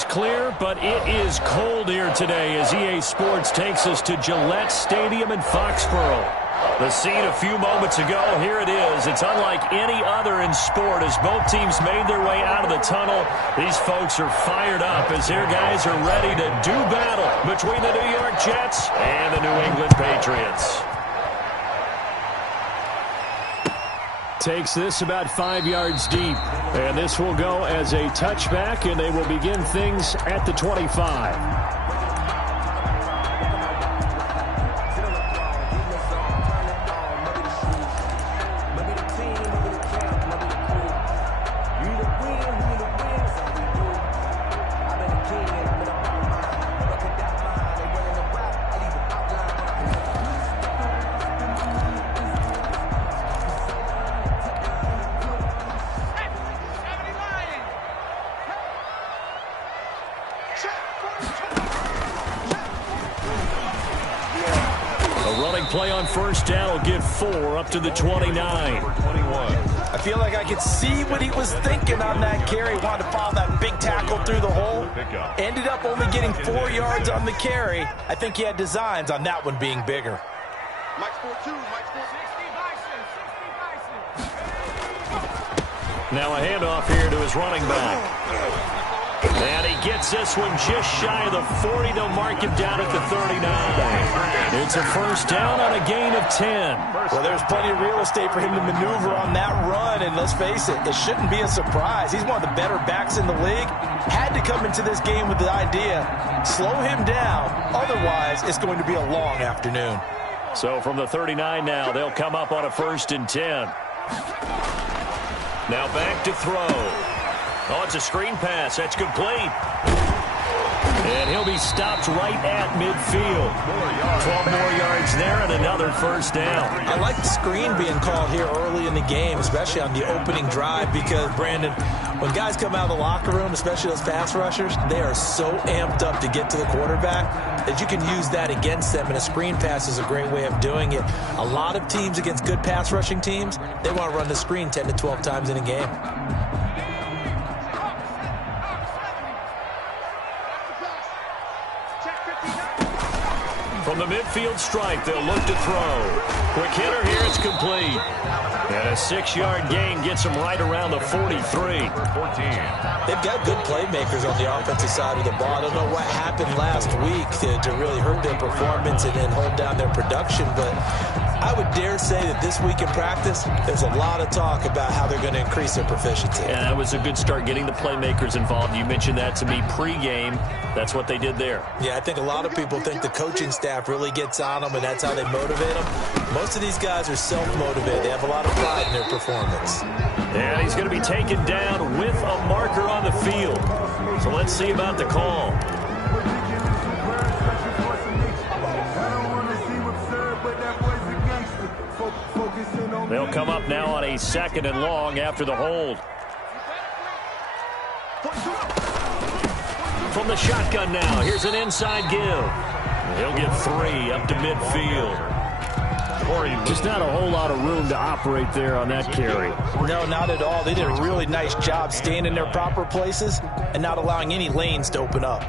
is clear, but it is cold here today as EA Sports takes us to Gillette Stadium in Foxborough. The scene a few moments ago, here it is. It's unlike any other in sport as both teams made their way out of the tunnel. These folks are fired up as their guys are ready to do battle between the New York Jets and the New England Patriots. Takes this about 5 yards deep. And this will go as a touchback, and they will begin things at the 25. Play on first down will get 4 up to the 29. I feel like I could see what he was thinking on that carry. Wanted to follow that big tackle through the hole. Ended up only getting 4 yards on the carry. I think he had designs on that one being bigger. Now a handoff here to his running back. And he gets this one just shy of the 40. They'll mark him down at the 39. It's a first down on a gain of 10. Well, there's plenty of real estate for him to maneuver on that run. And let's face it, it shouldn't be a surprise. He's one of the better backs in the league. Had to come into this game with the idea, slow him down. Otherwise, it's going to be a long afternoon. So from the 39 now, they'll come up on a 1st and 10. Now back to throw. Oh, it's a screen pass. That's complete. And he'll be stopped right at midfield. 12 more yards there and another first down. I like the screen being called here early in the game, especially on the opening drive, because, Brandon, when guys come out of the locker room, especially those pass rushers, they are so amped up to get to the quarterback that you can use that against them, and a screen pass is a great way of doing it. A lot of teams against good pass rushing teams, they want to run the screen 10 to 12 times in a game. From the midfield stripe, they'll look to throw. Quick hitter here, it's complete. And a 6-yard gain gets them right around the 43. They've got good playmakers on the offensive side of the ball. I don't know what happened last week to really hurt their performance and hold down their production, but I would dare say that this week in practice, there's a lot of talk about how they're going to increase their proficiency. Yeah, that was a good start getting the playmakers involved. You mentioned that to me pregame. That's what they did there. Yeah, I think a lot of people think the coaching staff really gets on them, and that's how they motivate them. Most of these guys are self-motivated. They have a lot of pride in their performance. And he's going to be taken down with a marker on the field. So let's see about the call. They'll come up now on a 2nd and long after the hold. From the shotgun now, here's an inside give. He'll get 3 up to midfield. Just not a whole lot of room to operate there on that carry. No, not at all. They did a really nice job staying in their proper places and not allowing any lanes to open up.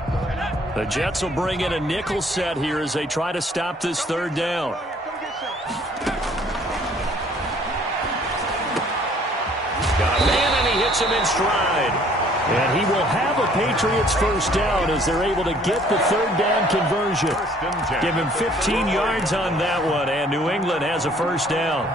The Jets will bring in a nickel set here as they try to stop this 3rd down. Got a man, and he hits him in stride. And he will have a Patriots first down as they're able to get the 3rd down conversion. Give him 15 yards on that one, and New England has a first down.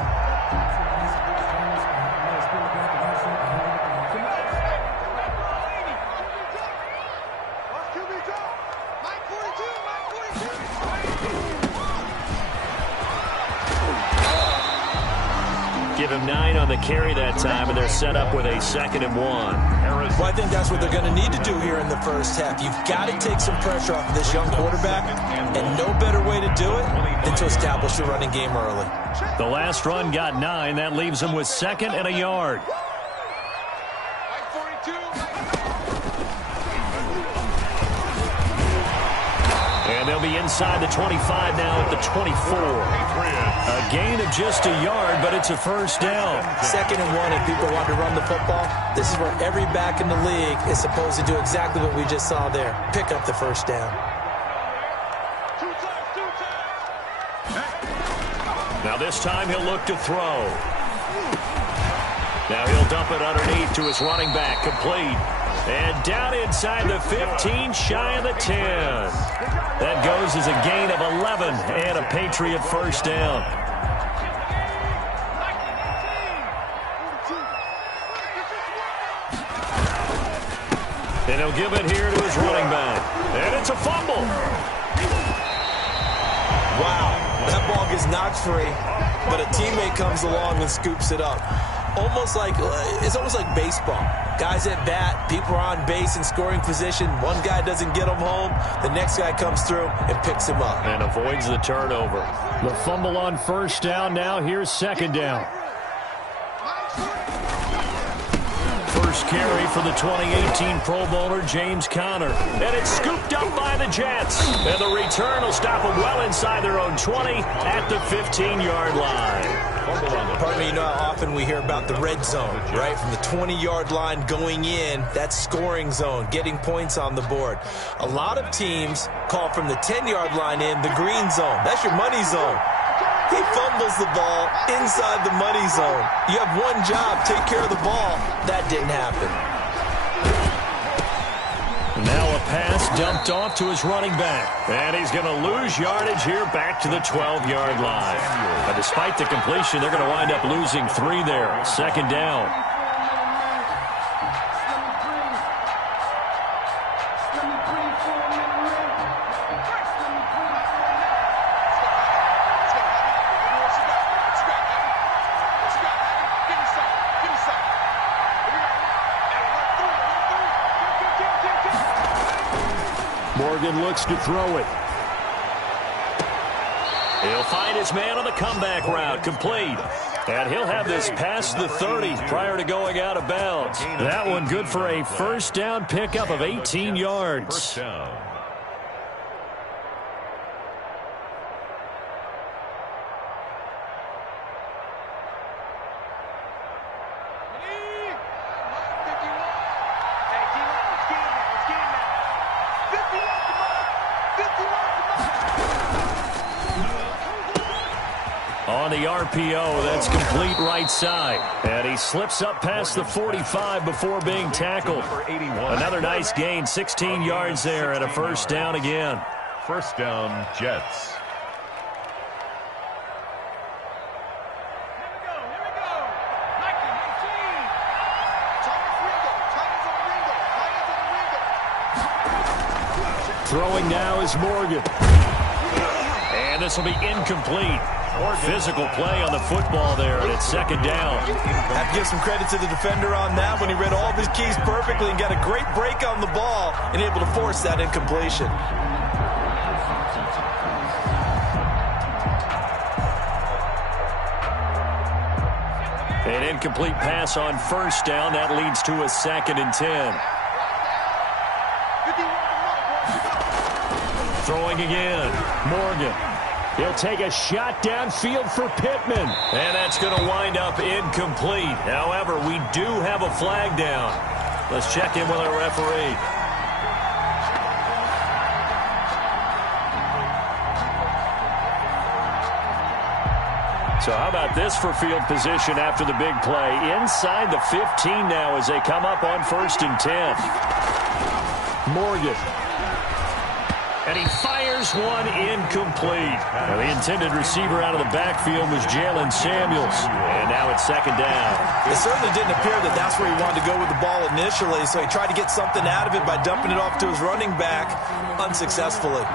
Give him 9 on the carry that time, and they're set up with a 2nd and 1. Well, I think that's what they're going to need to do here in the first half. You've got to take some pressure off of this young quarterback, and no better way to do it than to establish the running game early. The last run got 9. That leaves them with 2nd and a yard. And And they'll be inside the 25 now at the 24. A gain of just a yard, but it's a first down. 2nd and 1, and people want to run the football. This is where every back in the league is supposed to do exactly what we just saw there. Pick up the first down. Now this time he'll look to throw. Now he'll dump it underneath to his running back, complete. And down inside the 15, shy of the 10. That goes as a gain of 11 and a Patriot first down. And he'll give it here to his running back. And it's a fumble. Wow, that ball gets knocked free, but a teammate comes along and scoops it up. It's almost like baseball. Guys at bat, people are on base in scoring position. One guy doesn't get him home. The next guy comes through and picks him up. And avoids the turnover. The fumble on first down now. Here's second down. First carry for the 2018 Pro Bowler, James Conner. And it's scooped up by the Jets. And the return will stop them well inside their own 20 at the 15-yard line. Pardon me, you know how often we hear about the red zone, right? From the 20-yard line going in, that's scoring zone, getting points on the board. A lot of teams call from the 10-yard line in the green zone. That's your money zone. He fumbles the ball inside the money zone. You have one job, take care of the ball. That didn't happen. Now a pass dumped off to his running back. And he's going to lose yardage here back to the 12-yard line. But despite the completion, they're going to wind up losing 3 there. Second down. Morgan looks to throw it. He'll find his man on the comeback route, complete. And he'll have this past the 30 prior to going out of bounds. That one good for a first down pickup of 18 yards. First down. On the RPO, that's complete right side. And he slips up past the 45 before being tackled. Another nice gain, 16 yards there, and a first down again. First down, Jets. Throwing now is Morgan. And this will be incomplete. Physical play on the football there, and it's second down. Have to give some credit to the defender on that when he read all of his keys perfectly and got a great break on the ball and able to force that incompletion. An incomplete pass on first down. That leads to a 2nd and 10. Throwing again. Morgan. He'll take a shot downfield for Pittman. And that's going to wind up incomplete. However, we do have a flag down. Let's check in with our referee. So how about this for field position after the big play? Inside the 15 now as they come up on 1st and 10. Morgan. And he fires one incomplete. Now, the intended receiver out of the backfield was Jalen Samuels. And now it's second down. It certainly didn't appear that that's where he wanted to go with the ball initially, so he tried to get something out of it by dumping it off to his running back unsuccessfully.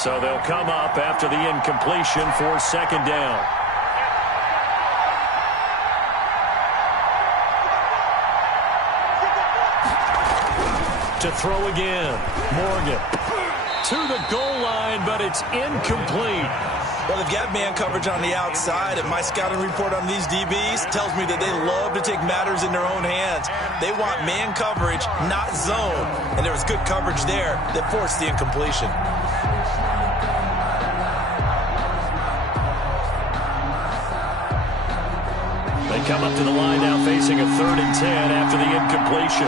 So they'll come up after the incompletion for second down. To throw again. Morgan. To the goal line, but it's incomplete. Well, they've got man coverage on the outside, and my scouting report on these DBs tells me that they love to take matters in their own hands. They want man coverage, not zone, and there was good coverage there that forced the incompletion. come up to the line now facing a 3rd and 10 after the incompletion.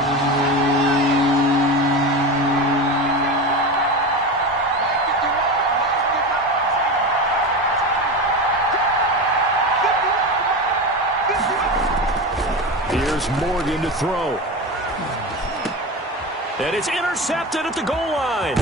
Here's Morgan to throw. And it's intercepted at the goal line.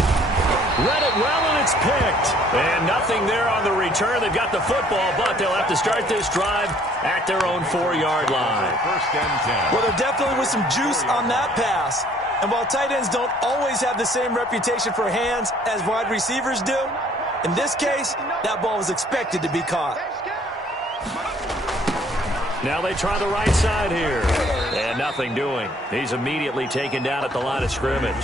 Read it well, and it's picked. And nothing there on the return. They've got the football, but they'll have to start this drive at their own 4-yard line. 1st and 10. Well, there definitely was some juice on that pass. And while tight ends don't always have the same reputation for hands as wide receivers do, in this case, that ball was expected to be caught. Now they try the right side here. And nothing doing. He's immediately taken down at the line of scrimmage.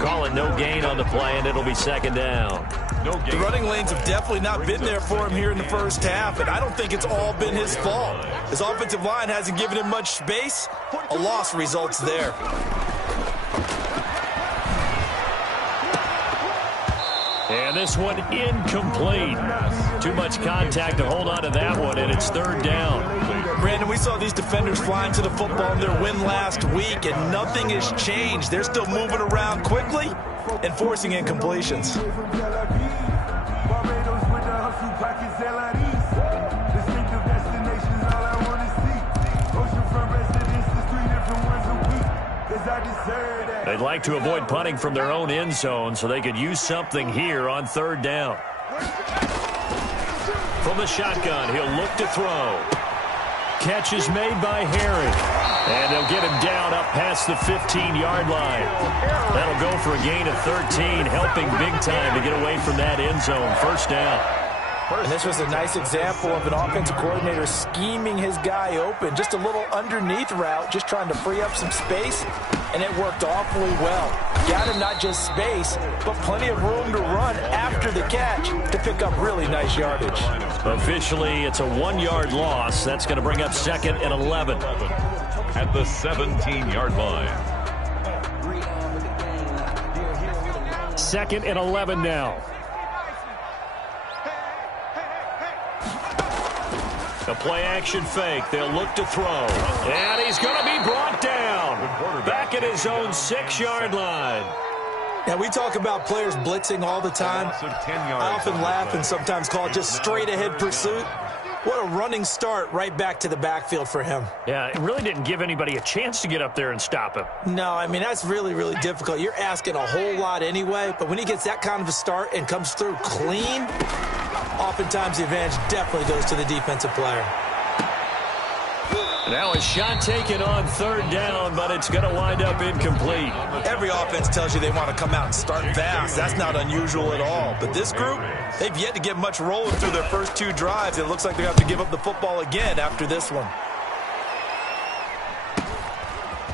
Calling no gain on the play, and it'll be 2nd down. The running lanes have definitely not been there for him here in the first half, and I don't think it's all been his fault. His offensive line hasn't given him much space. A loss results there. And this one incomplete. Too much contact to hold on to that one, and it's 3rd down. Brandon, we saw these defenders flying to the football in their win last week, and nothing has changed. They're still moving around quickly and forcing incompletions. They'd like to avoid punting from their own end zone so they could use something here on 3rd down. From the shotgun, he'll look to throw. Catch is made by Herring. And they'll get him down up past the 15-yard line. That'll go for a gain of 13, helping big time to get away from that end zone. 1st down. And this was a nice example of an offensive coordinator scheming his guy open. Just a little underneath route, just trying to free up some space, and it worked awfully well. Got him not just space, but plenty of room to run after the catch to pick up really nice yardage. Officially, it's a 1-yard loss. That's going to bring up 2nd and 11. At the 17-yard line. 2nd and 11 now. A play-action fake. They'll look to throw. And he's going to be brought down. Back at his own 6-yard line. Now, we talk about players blitzing all the time. I often laugh and sometimes call it just straight-ahead pursuit. What a running start right back to the backfield for him. Yeah, it really didn't give anybody a chance to get up there and stop him. No, I mean, that's really, really difficult. You're asking a whole lot anyway, but when he gets that kind of a start and comes through clean, oftentimes the advantage definitely goes to the defensive player. Now a shot taken on 3rd down, but it's going to wind up incomplete. Every offense tells you they want to come out and start fast. That's not unusual at all. But this group, they've yet to get much rolling through their first 2 drives. It looks like they're going to have to give up the football again after this one.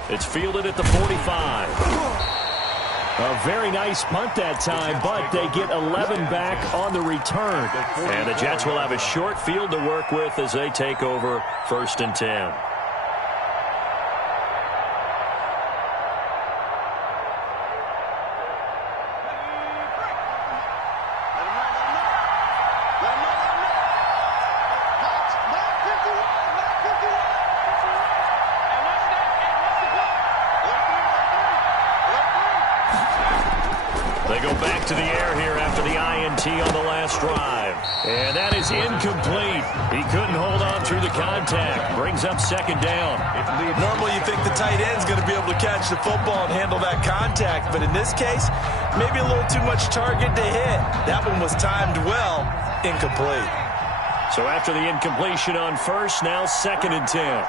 It's fielded at the 45. A very nice punt that time, but they get 11 back on the return. And the Jets will have a short field to work with as they take over 1st and 10. They go back to the air here after the INT on the last drive. And that is incomplete. He couldn't hold on through the contact. Brings up 2nd down. Normally you think the tight end's going to be able to catch the football and handle that contact. But in this case, maybe a little too much target to hit. That one was timed well. Incomplete. So after the incompletion on 1st, now 2nd and 10.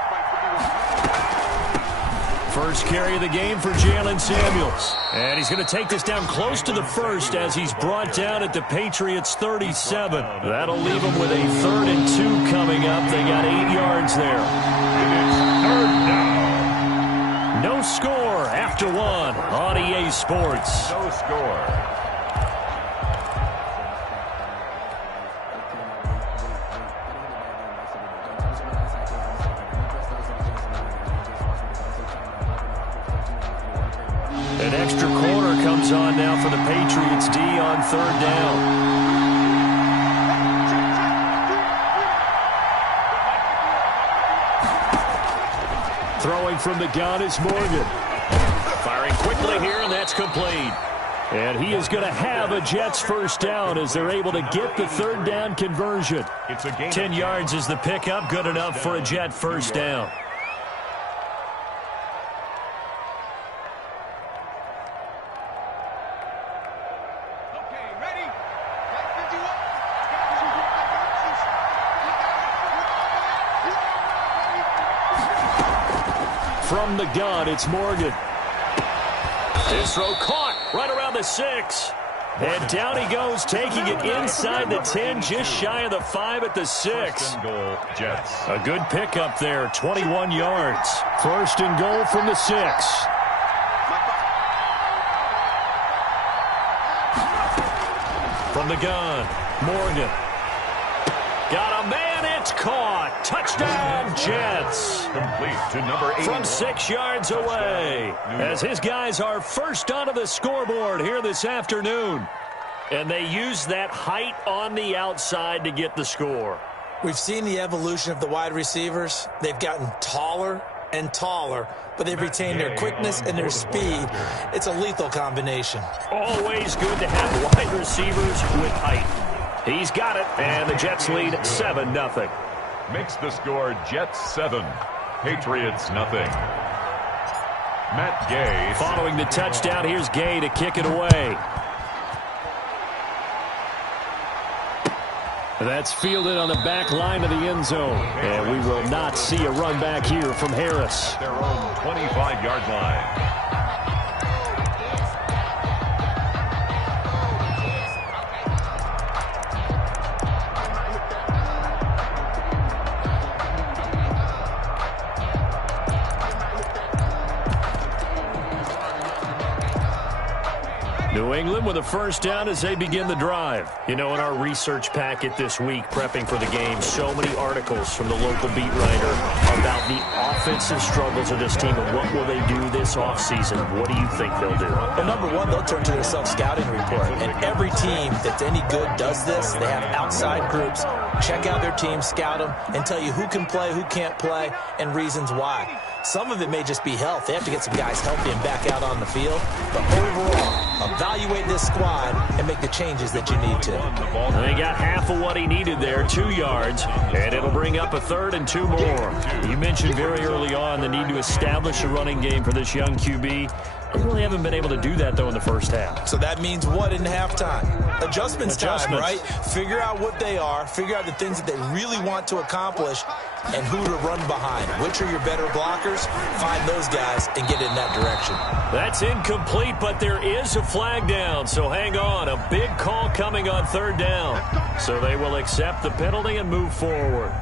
First carry of the game for Jalen Samuels. And he's going to take this down close to the 1st as he's brought down at the Patriots 37. That'll leave him with a 3rd and 2 coming up. They got 8 yards there. It is 3rd down. No score after 1 on EA Sports. No score. An extra corner comes on now for the Patriots D on 3rd down. 2 from the gun is Morgan. Firing quickly here, and that's complete. And he is going to have a Jets first down as they're able to get the third down conversion. 10 yards is the pickup, good enough for a Jet first down. From the gun, it's Morgan. This throw caught right around the 6. And down he goes, taking it inside the 10, just shy of the 5 at the 6. First and goal, Jets. A good pickup there, 21 yards. First and goal from the 6. From the gun, Morgan. Got a man, it's caught. Touchdown, Jets. Complete to number 8. From 6 yards away, as his guys are first onto the scoreboard here this afternoon. And they use that height on the outside to get the score. We've seen the evolution of the wide receivers. They've gotten taller and taller, but they've retained their quickness and their speed. It's a lethal combination. Always good to have wide receivers with height. He's got it, and the Jets lead 7-0. Makes the score Jets 7, Patriots nothing. Matt Gay. Following the touchdown, here's Gay to kick it away. That's fielded on the back line of the end zone. And we will not see a run back here from Harris. Their own 25-yard line. New England with a first down as they begin the drive. You know, in our research packet this week, prepping for the game, so many articles from the local beat writer about the offensive struggles of this team and what will they do this offseason. What do you think they'll do? Well, number one, they'll turn to their self-scouting report. And every team that's any good does this. They have outside groups. Check out their team, scout them, and tell you who can play, who can't play, and reasons why. Some of it may just be health. They have to get some guys healthy and back out on the field. But overall, evaluate this squad and make the changes that you need to. And they got half of what he needed there, 2 yards, and it'll bring up a third and 2 more. You mentioned very early on the need to establish a running game for this young QB. They really haven't been able to do that, though, in the first half. So that means what in halftime? Adjustments time, right? Figure out what they are, figure out the things that they really want to accomplish, and who to run behind. Which are your better blockers? Find those guys and get in that direction. That's incomplete, but there is a flag down, so hang on. A big call coming on third down. So they will accept the penalty and move forward.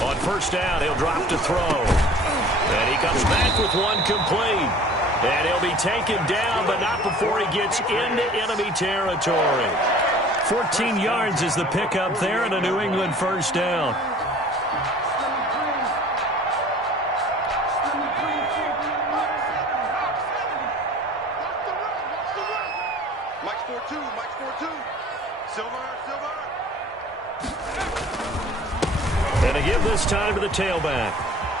On first down, he'll drop to throw. And he comes back with one complete. And he'll be taken down, but not before he gets into enemy territory. 14 yards is the pickup there, and a New England first down. Mike's 4-2, Mike's 4-2. Silver. And to give this time to the tailback.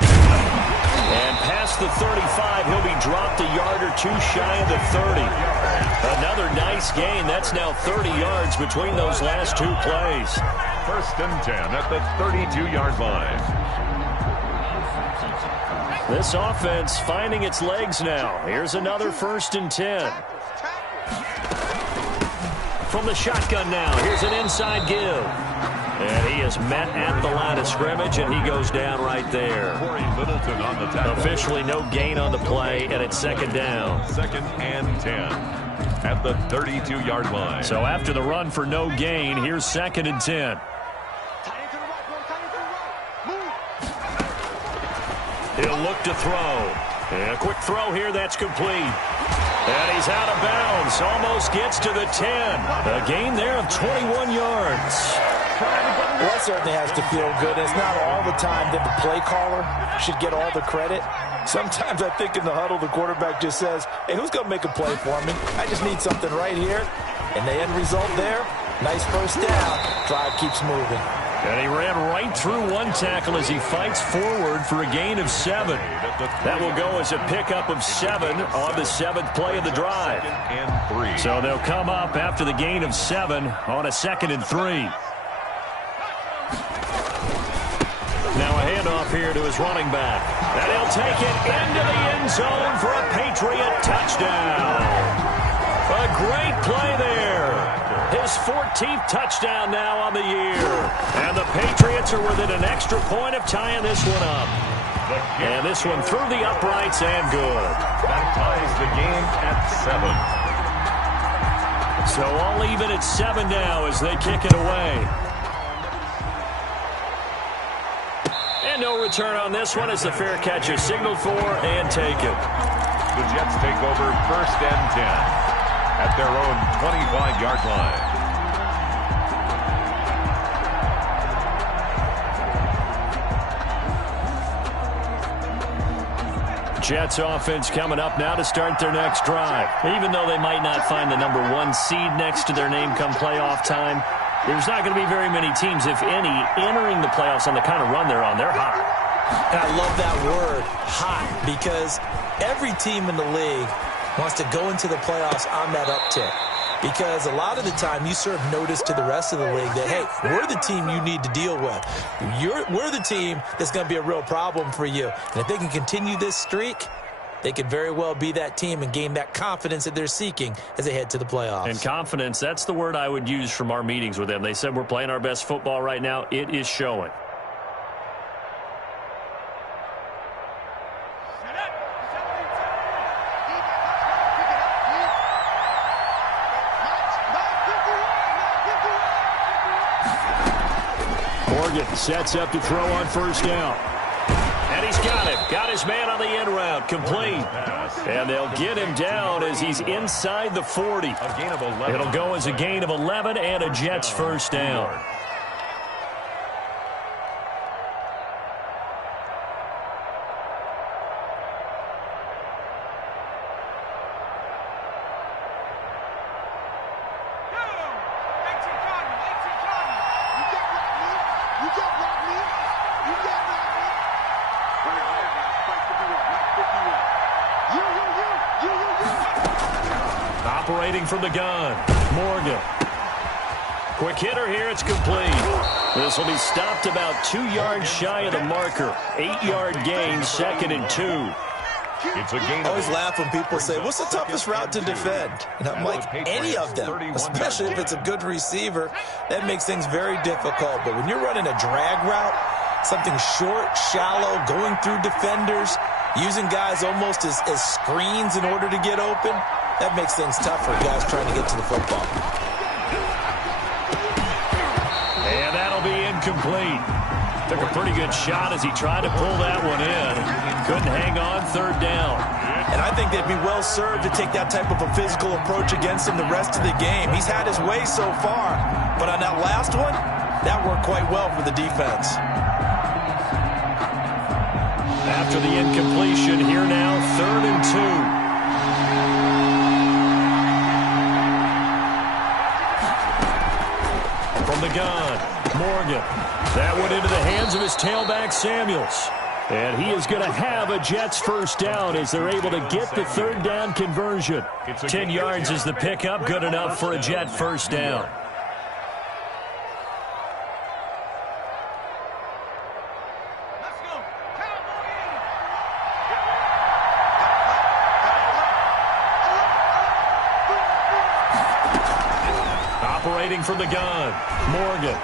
And past the 35, he'll be dropped a yard or two shy of the 30. Another nice gain. That's now 30 yards between those last two plays. First and 10 at the 32-yard line. This offense finding its legs now. Here's another first and 10. From the shotgun now, here's an inside give. And he is met at the line of scrimmage, and he goes down right there. Corey Littleton on the tackle. Officially no gain on the play, and it's second down. Second and 10 at the 32-yard line. So after the run for no gain, here's second and 10. He'll look to throw. And a quick throw here, that's complete. And he's out of bounds, almost gets to the 10. A gain there of 21 yards. Well, that certainly has to feel good. It's not all the time that the play caller should get all the credit. Sometimes I think in the huddle, the quarterback just says, hey, who's going to make a play for me? I just need something right here. And the end result there, nice first down. Drive keeps moving. And he ran right through one tackle as he fights forward for a gain of 7. That will go as a pickup of 7 on the 7th play of the drive. So they'll come up after the gain of 7 on a 2nd and 3. Now a handoff here to his running back. And he'll take it into the end zone for a Patriot touchdown. A great play there. His 14th touchdown now on the year. And the Patriots are within an extra point of tying this one up. And this one through the uprights and good. That ties the game at 7. So all even at 7 now as they kick it away. And no return on this one as the fair catch is signaled for and taken. The Jets take over 1st and 10 at their own 25-yard line. Jets offense coming up now to start their next drive. Even though they might not find the number 1 seed next to their name come playoff time, there's not going to be very many teams, if any, entering the playoffs on the kind of run they're on. They're hot. And I love that word, hot, because every team in the league wants to go into the playoffs on that uptick. Because a lot of the time you serve notice to the rest of the league that, hey, we're the team you need to deal with. We're the team that's going to be a real problem for you. And if they can continue this streak, they could very well be that team and gain that confidence that they're seeking as they head to the playoffs. And confidence, that's the word I would use from our meetings with them. They said we're playing our best football right now. It is showing. Morgan sets up to throw on 1st down. And he's got him. Got his man on the end route. Complete. And they'll get him down as he's inside the 40. It'll go as a gain of 11 and a Jets 1st down. Operating from the gun, Morgan. Quick hitter here, it's complete. This will be stopped about 2 yards shy of the marker. 8-yard gain, 2nd and 2. It's a gain. I always laugh when people say, what's the toughest route to defend? And I'm like, any of them, especially if it's a good receiver. That makes things very difficult. But when you're running a drag route, something short, shallow, going through defenders, using guys almost as screens in order to get open, that makes things tough for guys trying to get to the football. And that'll be incomplete. Took a pretty good shot as he tried to pull that one in. Couldn't hang on 3rd down. And I think they'd be well served to take that type of a physical approach against him the rest of the game. He's had his way so far. But on that last one, that worked quite well for the defense. After the incompletion, here now, 3rd and 2. From the gun, Morgan. That went into the hands of his tailback, Samuels. And he is going to have a Jets 1st down as they're able to get the 3rd down conversion. 10 yards is the pickup, good enough for a Jet 1st down. Operating from the gun, Morgan.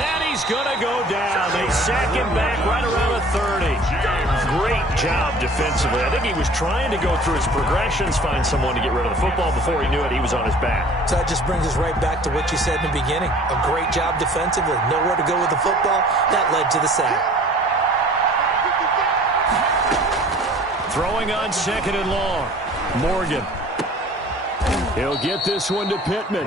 And he's going to go down. They sack him back right around the 30. Great job defensively. I think he was trying to go through his progressions, find someone to get rid of the football. Before he knew it, he was on his back. So that just brings us right back to what you said in the beginning. A great job defensively. Nowhere to go with the football. That led to the sack. Throwing on 2nd and long. Morgan. He'll get this one to Pittman.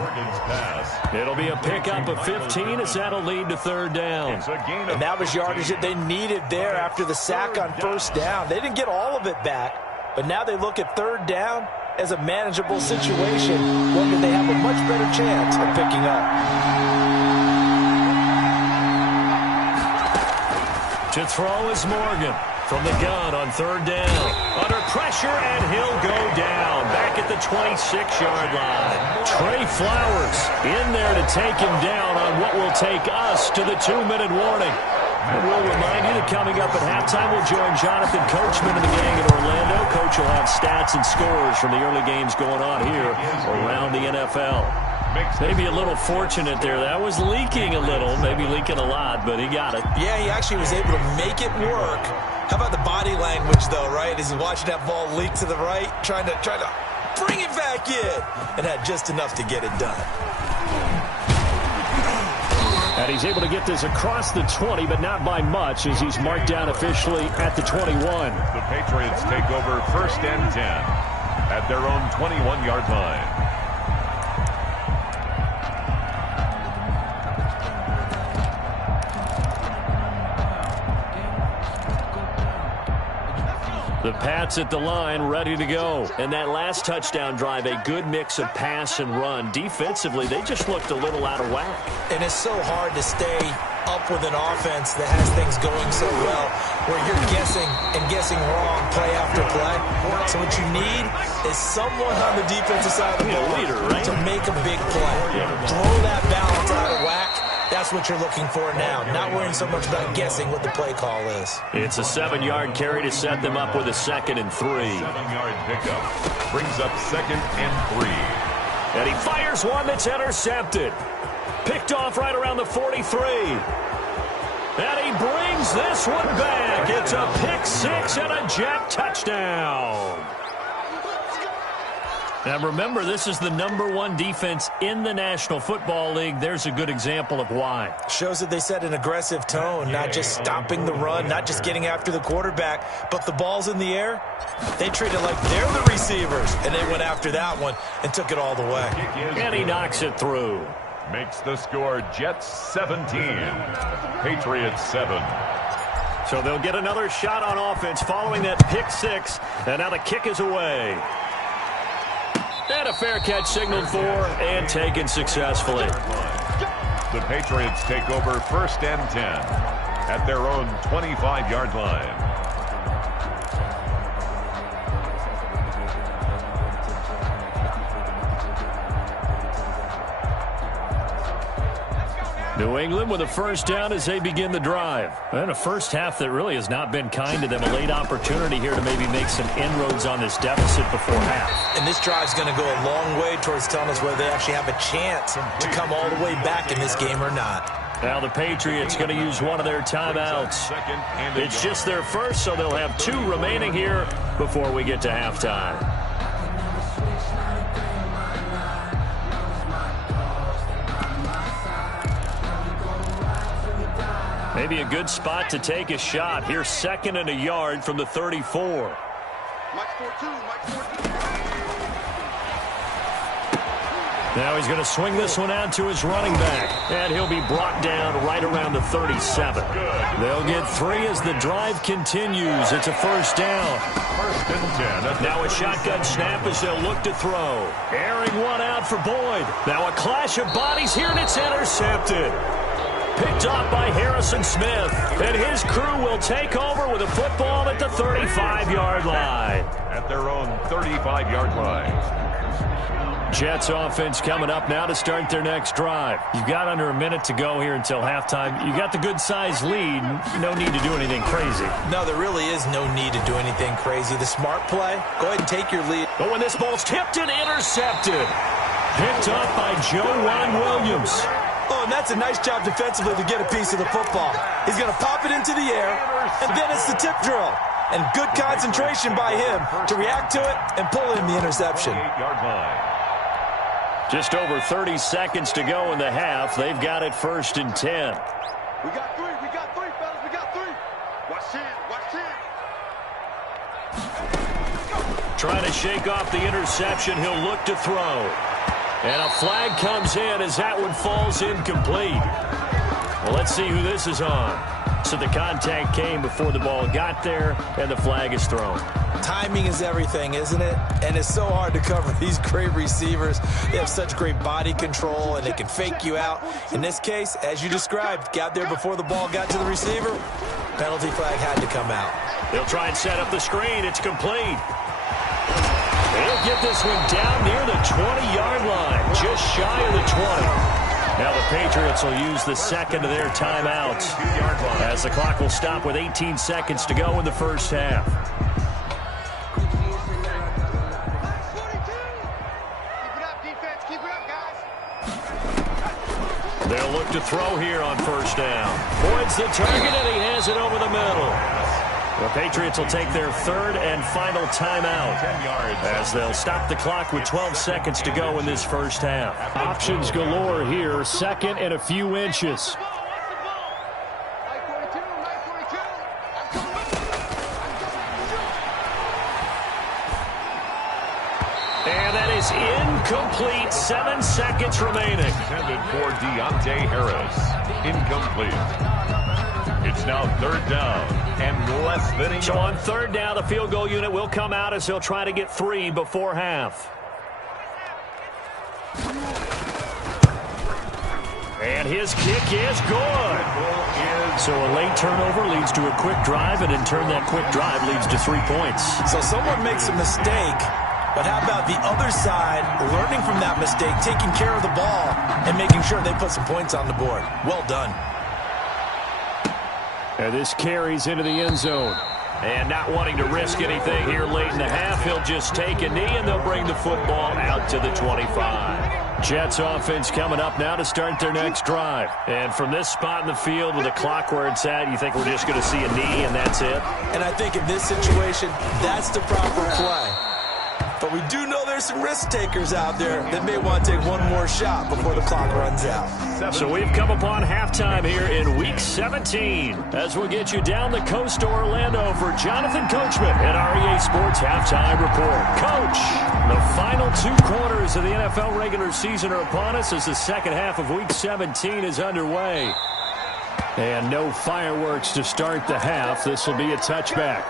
It'll be a pickup of 15 as that'll lead to third down. And that was yardage that they needed there after the sack on first down. They didn't get all of it back, but now they look at third down as a manageable situation, one that they have a much better chance of picking up. To throw is Morgan from the gun on third down. Under pressure, and he'll go down. Back at the 26-yard line. Trey Flowers in there to take him down on what will take us to the 2-minute warning. And we'll remind you that coming up at halftime, we'll join Jonathan Coachman and the gang in Orlando. Coach will have stats and scores from the early games going on here around the NFL. Maybe a little fortunate there. That was leaking a little, maybe leaking a lot, but he got it. Yeah, he actually was able to make it work. How about the body language, though, right? As he's watching that ball leak to the right, trying to bring it back in, and had just enough to get it done. And he's able to get this across the 20, but not by much, as he's marked down officially at the 21. The Patriots take over first and 10 at their own 21-yard line. The Pats at the line, ready to go. And that last touchdown drive, a good mix of pass and run. Defensively, they just looked a little out of whack. And it's so hard to stay up with an offense that has things going so well, where you're guessing and guessing wrong play after play. So what you need is someone on the defensive side of the ball to make a big play. Throw that balance out of whack. That's what you're looking for now. Not worrying so much about guessing what the play call is. It's a 7-yard carry to set them up with a 2nd and 3. 7-yard pickup brings up 2nd and 3. And he fires one that's intercepted. Picked off right around the 43. And he brings this one back. It's a pick 6 and a Jet touchdown. Now remember, this is the #1 defense in the National Football League. There's a good example of why. Shows that they set an aggressive tone, not just stopping the run, not just getting after the quarterback, but the ball's in the air. They treat it like they're the receivers, and they went after that one and took it all the way. And he knocks it through. Makes the score Jets 17, Patriots 7. So they'll get another shot on offense following that pick 6, and now the kick is away. And a fair catch signaled for and taken successfully. The Patriots take over first and 10 at their own 25-yard line. New England with a first down as they begin the drive. And a first half that really has not been kind to them. A late opportunity here to maybe make some inroads on this deficit before half. And this drive's going to go a long way towards telling us whether they actually have a chance to come all the way back in this game or not. Now the Patriots going to use one of their timeouts. It's just their first, so they'll have 2 remaining here before we get to halftime. Maybe a good spot to take a shot. Here's 2nd and a yard from the 34. Now he's going to swing this one out to his running back. And he'll be brought down right around the 37. They'll get 3 as the drive continues. It's a first down. First and 10. Now a shotgun snap as they'll look to throw. Airing one out for Boyd. Now a clash of bodies here, and it's intercepted. Picked off by Harrison Smith. And his crew will take over with a football at the 35-yard line. At their own 35-yard line. Jets offense coming up now to start their next drive. You've got under a minute to go here until halftime. You got the good-sized lead. No need to do anything crazy. No, there really is no need to do anything crazy. The smart play, go ahead and take your lead. But when this ball's tipped and intercepted. Picked up by Juwan Williams. Oh, and that's a nice job defensively to get a piece of the football. He's going to pop it into the air, and then it's the tip drill. And good concentration by him to react to it and pull in the interception. 8-yard line. Just over 30 seconds to go in the half. They've got it 1st and 10. We got 3, fellas, we got 3. Watch 10, watch 10. Trying to shake off the interception. He'll look to throw. And a flag comes in as that one falls incomplete. Well, let's see who this is on. So the contact came before the ball got there, and the flag is thrown. Timing is everything, isn't it? And it's so hard to cover these great receivers. They have such great body control, and they can fake you out. In this case, as you described, got there before the ball got to the receiver. Penalty flag had to come out. They'll try and set up the screen. It's complete. They'll get this one down near the 20-yard line, just shy of the 20. Now the Patriots will use the second of their timeouts as the clock will stop with 18 seconds to go in the first half. They'll look to throw here on first down. Points the target, and he has it over the middle. The Patriots will take their third and final timeout as they'll stop the clock with 12 seconds to go in this first half. Options galore here, second and a few inches. And that is incomplete. 7 seconds remaining. Intended for Deontay Harris. Incomplete. It's now third down and less than a yard. So on third down, the field goal unit will come out as they'll try to get 3 before half. And his kick is good. So a late turnover leads to a quick drive, and in turn that quick drive leads to 3 points. So someone makes a mistake, but how about the other side learning from that mistake, taking care of the ball, and making sure they put some points on the board? Well done. And this carries into the end zone. And not wanting to risk anything here late in the half, he'll just take a knee, and they'll bring the football out to the 25. Jets offense coming up now to start their next drive. And from this spot in the field with the clock where it's at, you think we're just going to see a knee and that's it? And I think in this situation, that's the proper play. But we do know there's some risk takers out there that may want to take one more shot before the clock runs out. So we've come upon halftime here in Week 17 as we'll get you down the coast to Orlando for Jonathan Coachman at our EA Sports Halftime Report. Coach, the final 2 quarters of the NFL regular season are upon us as the second half of Week 17 is underway. And no fireworks to start the half. This will be a touchback.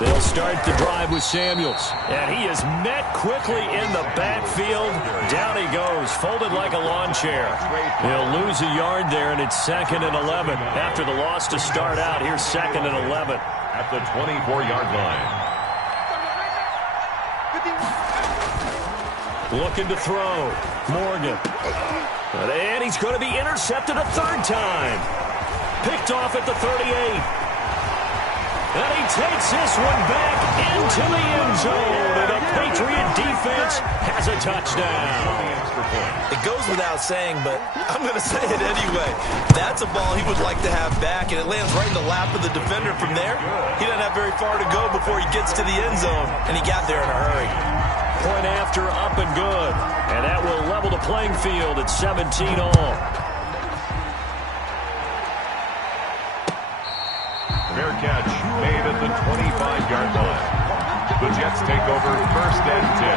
They'll start the drive with Samuels. And he is met quickly in the backfield. Down he goes, folded like a lawn chair. He'll lose a yard there, and it's 2nd and 11. After the loss to start out, here's 2nd and 11. At the 24-yard line. Looking to throw. Morgan. And he's going to be intercepted a third time. Picked off at the 38. And he takes this one back into the end zone. And the Patriot defense has a touchdown. It goes without saying, but I'm going to say it anyway. That's a ball he would like to have back, and it lands right in the lap of the defender from there. He doesn't have very far to go before he gets to the end zone, and he got there in a hurry. Point after, up and good. And that will level the playing field at 17 all. Fair catch made at the 25-yard line. The Jets take over 1st and 10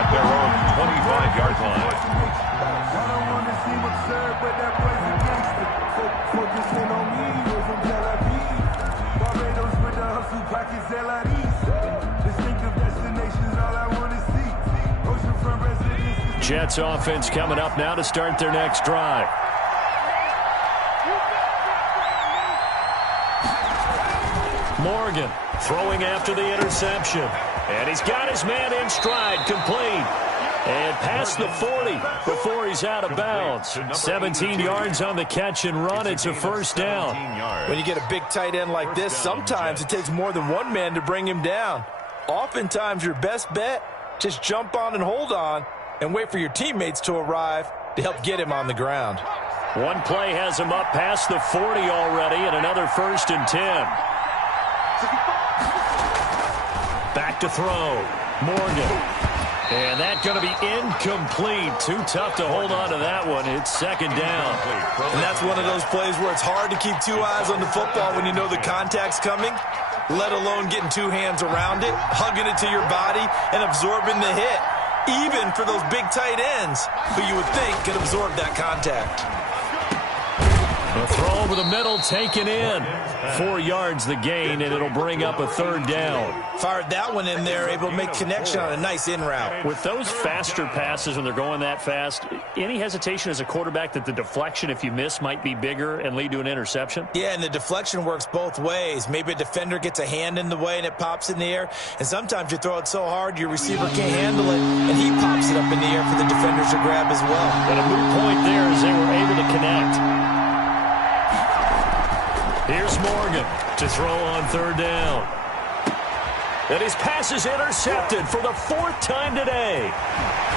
at their own 25-yard line. Jets offense coming up now to start their next drive. Morgan throwing after the interception. And he's got his man in stride, complete. And past the 40 before he's out of bounds. 17 yards on the catch and run. It's a first down. When you get a big tight end like this, sometimes it takes more than one man to bring him down. Oftentimes your best bet, just jump on and hold on and wait for your teammates to arrive to help get him on the ground. One play has him up past the 40 already, and another 1st and 10. Back to throw. Morgan. And that's going to be incomplete. Too tough to hold on to that one. It's second down. And that's one of those plays where it's hard to keep two eyes on the football when you know the contact's coming, let alone getting two hands around it, hugging it to your body, and absorbing the hit. Even for those big tight ends who you would think could absorb that contact. A throw over the middle, taken in. 4 yards the gain, and it'll bring up a third down. Fired that one in there, able to make connection on a nice in route. With those faster passes when they're going that fast, any hesitation as a quarterback that the deflection, if you miss, might be bigger and lead to an interception? Yeah, and the deflection works both ways. Maybe a defender gets a hand in the way and it pops in the air, and sometimes you throw it so hard your receiver can't handle it, and he pops it up in the air for the defenders to grab as well. But a moot point there as they were able to connect. Here's Morgan to throw on third down. And his pass is intercepted for the 4th time today.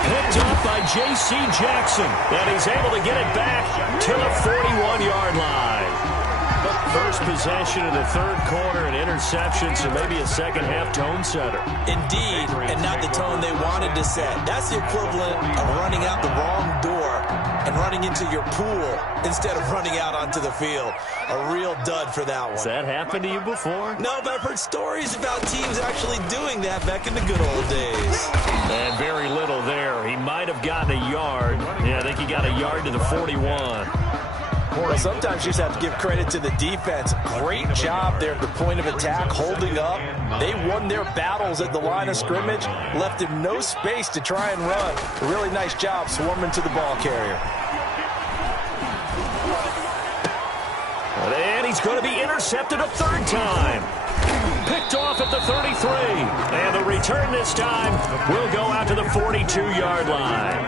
Picked up by J.C. Jackson. And he's able to get it back to the 41-yard line. First possession of the third quarter, an interception, so maybe a second-half tone setter. Indeed, and not the tone they wanted to set. That's the equivalent of running out the wrong door and running into your pool instead of running out onto the field. A real dud for that one. Has that happened to you before? No, but I've heard stories about teams actually doing that back in the good old days. And very little there. He might have gotten a yard. Yeah, I think he got a yard to the 41. Well, sometimes you just have to give credit to the defense. Great job there at the point of attack, holding up. They won their battles at the line of scrimmage, left him no space to try and run. A really nice job swarming to the ball carrier. And he's going to be intercepted a third time. Picked off at the 33. And the return this time will go out to the 42-yard line.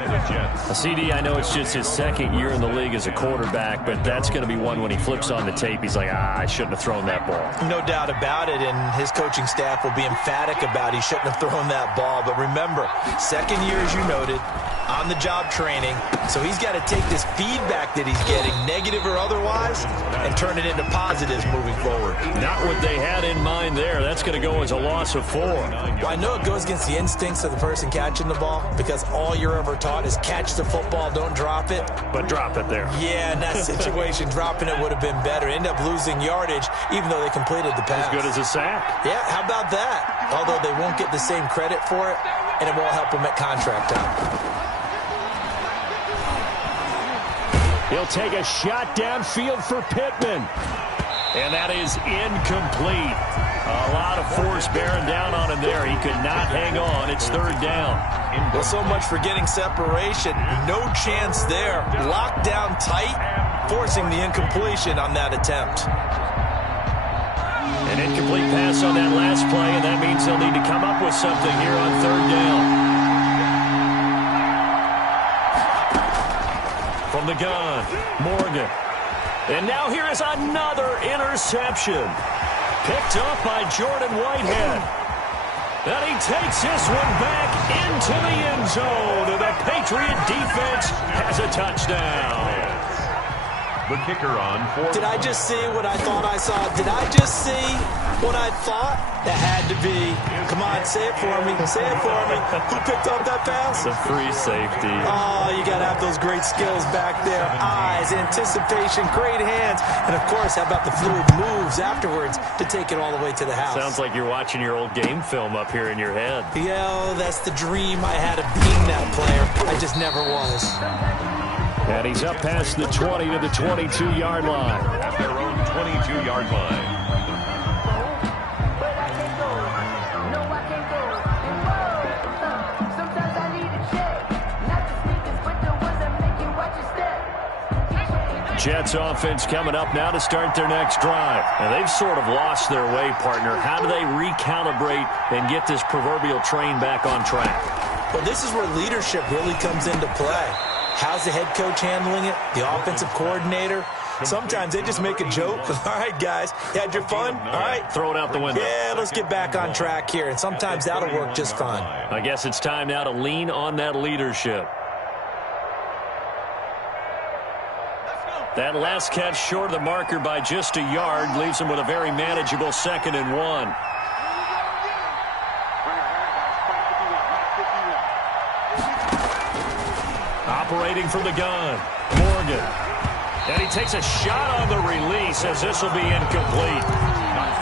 A CD, I know it's just his second year in the league as a quarterback, but that's going to be one when he flips on the tape. He's like, I shouldn't have thrown that ball. No doubt about it, and his coaching staff will be emphatic about he shouldn't have thrown that ball. But remember, second year, as you noted, on-the-job training, so he's got to take this feedback that he's getting, negative or otherwise, and turn it into positives moving forward. Not what they had in mind there. That's going to go as a loss of 4. Well, I know it goes against the instincts of the person catching the ball because all you're ever taught is catch the football, don't drop it. But drop it there. Yeah, in that situation, dropping it would have been better. End up losing yardage, even though they completed the pass. As good as a sack. Yeah, how about that? Although they won't get the same credit for it, and it won't help them at contract time. He'll take a shot downfield for Pittman. And that is incomplete. A lot of force bearing down on him there. He could not hang on. It's third down. Well, so much for getting separation. No chance there. Locked down tight, forcing the incompletion on that attempt. An incomplete pass on that last play, and that means they'll need to come up with something here on third down. From the gun, Morgan. And now here is another interception. Picked up by Jordan Whitehead. And he takes this one back into the end zone. And the Patriot defense has a touchdown. The kicker on fourth. Did I just see what I thought I saw? Did I just see what I thought? That had to be. Come on, say it for me. Say it for me. Who picked up that pass? The free safety. Oh, you got to have those great skills back there. Eyes, anticipation, great hands. And, of course, how about the fluid moves afterwards to take it all the way to the house? Sounds like you're watching your old game film up here in your head. Yeah, that's the dream I had of being that player. I just never was. And he's up past the 20 to the 22-yard line. At their own 22-yard line. Jets offense coming up now to start their next drive. And they've sort of lost their way, partner. How do they recalibrate and get this proverbial train back on track? Well, this is where leadership really comes into play. How's the head coach handling it? The offensive coordinator? Sometimes they just make a joke. All right, guys, you had your fun? All right. Throw it out the window. Yeah, let's get back on track here. And sometimes that'll work just fine. I guess it's time now to lean on that leadership. That last catch short of the marker by just a yard leaves him with a very manageable 2nd and 1. Operating from the gun, Morgan. And he takes a shot on the release as this will be incomplete.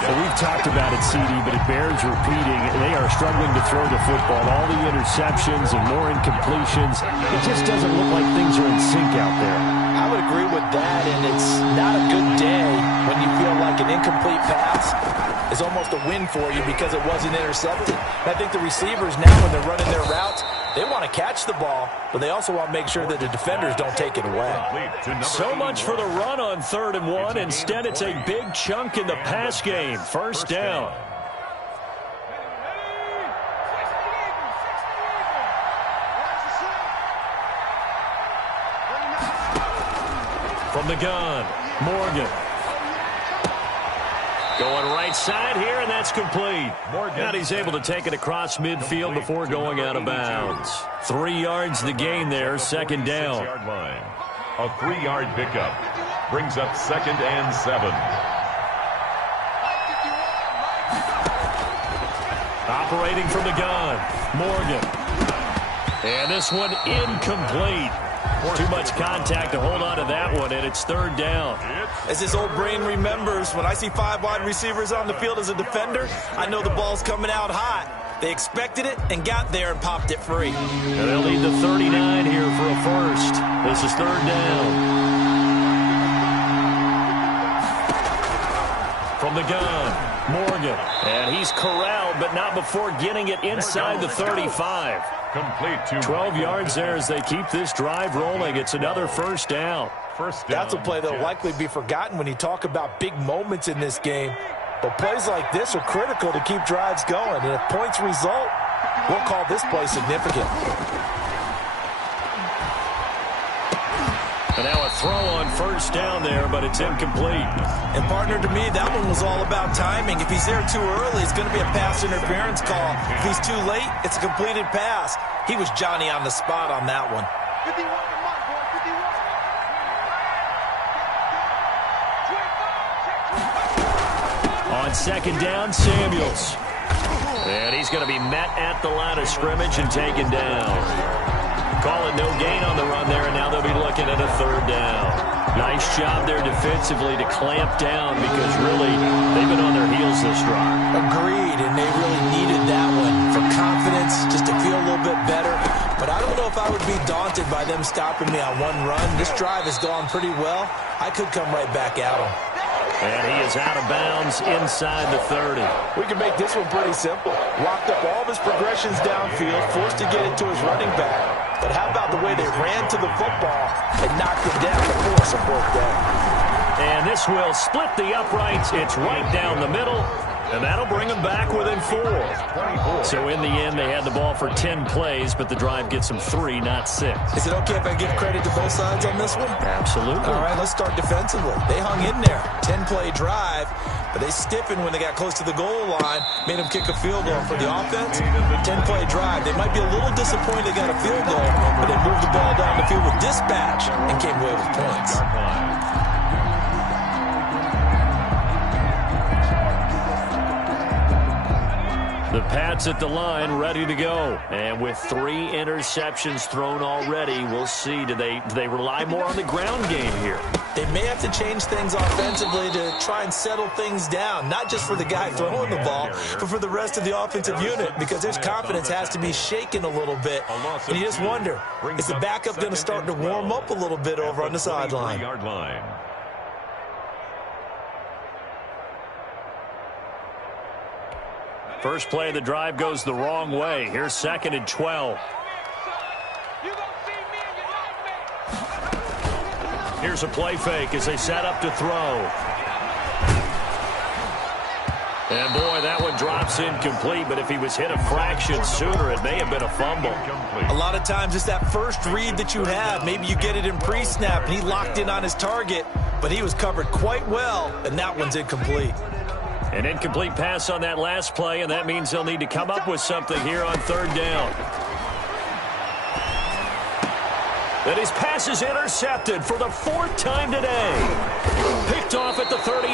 Well, we've talked about it, CD, but it bears repeating. They are struggling to throw the football. All the interceptions and more incompletions. It just doesn't look like things are in sync out there. I would agree with that, and it's not a good day when you feel like an incomplete pass is almost a win for you because it wasn't intercepted. And I think the receivers now, when they're running their routes, they want to catch the ball, but they also want to make sure that the defenders don't take it away. So much for the run on 3rd and 1. Instead, it's a big chunk in the pass game. First down. From the gun, Morgan. Going right side here, and that's complete. And he's able to take it across midfield before going out of bounds. 3 yards the gain there, 2nd down. A 3-yard pickup brings up 2nd and 7. Operating from the gun, Morgan. And this one incomplete. Too much contact to hold on to that one, and it's 3rd down. As his old brain remembers, when I see 5 wide receivers on the field as a defender, I know the ball's coming out hot. They expected it and got there and popped it free. And they'll need the 39 here for a first. This is 3rd down. From the gun, Morgan. And he's corralled, but not before getting it inside the 35. Complete to 12 yards there as they keep this drive rolling. It's another first down. That's a play that will likely be forgotten when you talk about big moments in this game. But plays like this are critical to keep drives going. And if points result, we'll call this play significant. And now a throw on first down there, but it's incomplete. And, partner, to me, that one was all about timing. If he's there too early, it's going to be a pass interference call. If he's too late, it's a completed pass. He was Johnny on the spot on that one. 51 to mark, boy, 51. On 2nd down, Samuels. And he's going to be met at the line of scrimmage and taken down. Call it no gain on the run there, and now they'll be looking at a 3rd down. Nice job there defensively to clamp down because really they've been on their heels this drive. Agreed, and they really needed that one for confidence, just to feel a little bit better. But I don't know if I would be daunted by them stopping me on one run. This drive has gone pretty well. I could come right back at them. And he is out of bounds inside the 30. We can make this one pretty simple. Locked up all of his progressions downfield, forced to get it to his running back. But how about the way they ran to the football and knocked it down before some fourth down? And this will split the uprights. It's right down the middle. And that'll bring them back within 4. So in the end, they had the ball for 10 plays, but the drive gets them 3, not 6. Is it okay if I give credit to both sides on this one? Absolutely. All right, let's start defensively. They hung in there. 10-play drive, but they stiffened when they got close to the goal line, made them kick a field goal. For the offense, 10-play drive. They might be a little disappointed they got a field goal, but they moved the ball down the field with dispatch and came away with points. The Pats at the line, ready to go. And with 3 interceptions thrown already, we'll see. Do they rely more on the ground game here? They may have to change things offensively to try and settle things down, not just for the guy throwing the ball, but for the rest of the offensive unit, because his confidence has to be shaken a little bit. And you just wonder, is the backup going to start to warm up a little bit over on the sideline? First play of the drive goes the wrong way. Here's 2nd and 12. Here's a play fake as they set up to throw. And, boy, that one drops incomplete, but if he was hit a fraction sooner, it may have been a fumble. A lot of times it's that first read that you have. Maybe you get it in pre-snap, and he locked in on his target, but he was covered quite well, and that one's incomplete. An incomplete pass on that last play, and that means they'll need to come up with something here on 3rd down. And his pass is intercepted for the 4th time today. Picked off at the 38,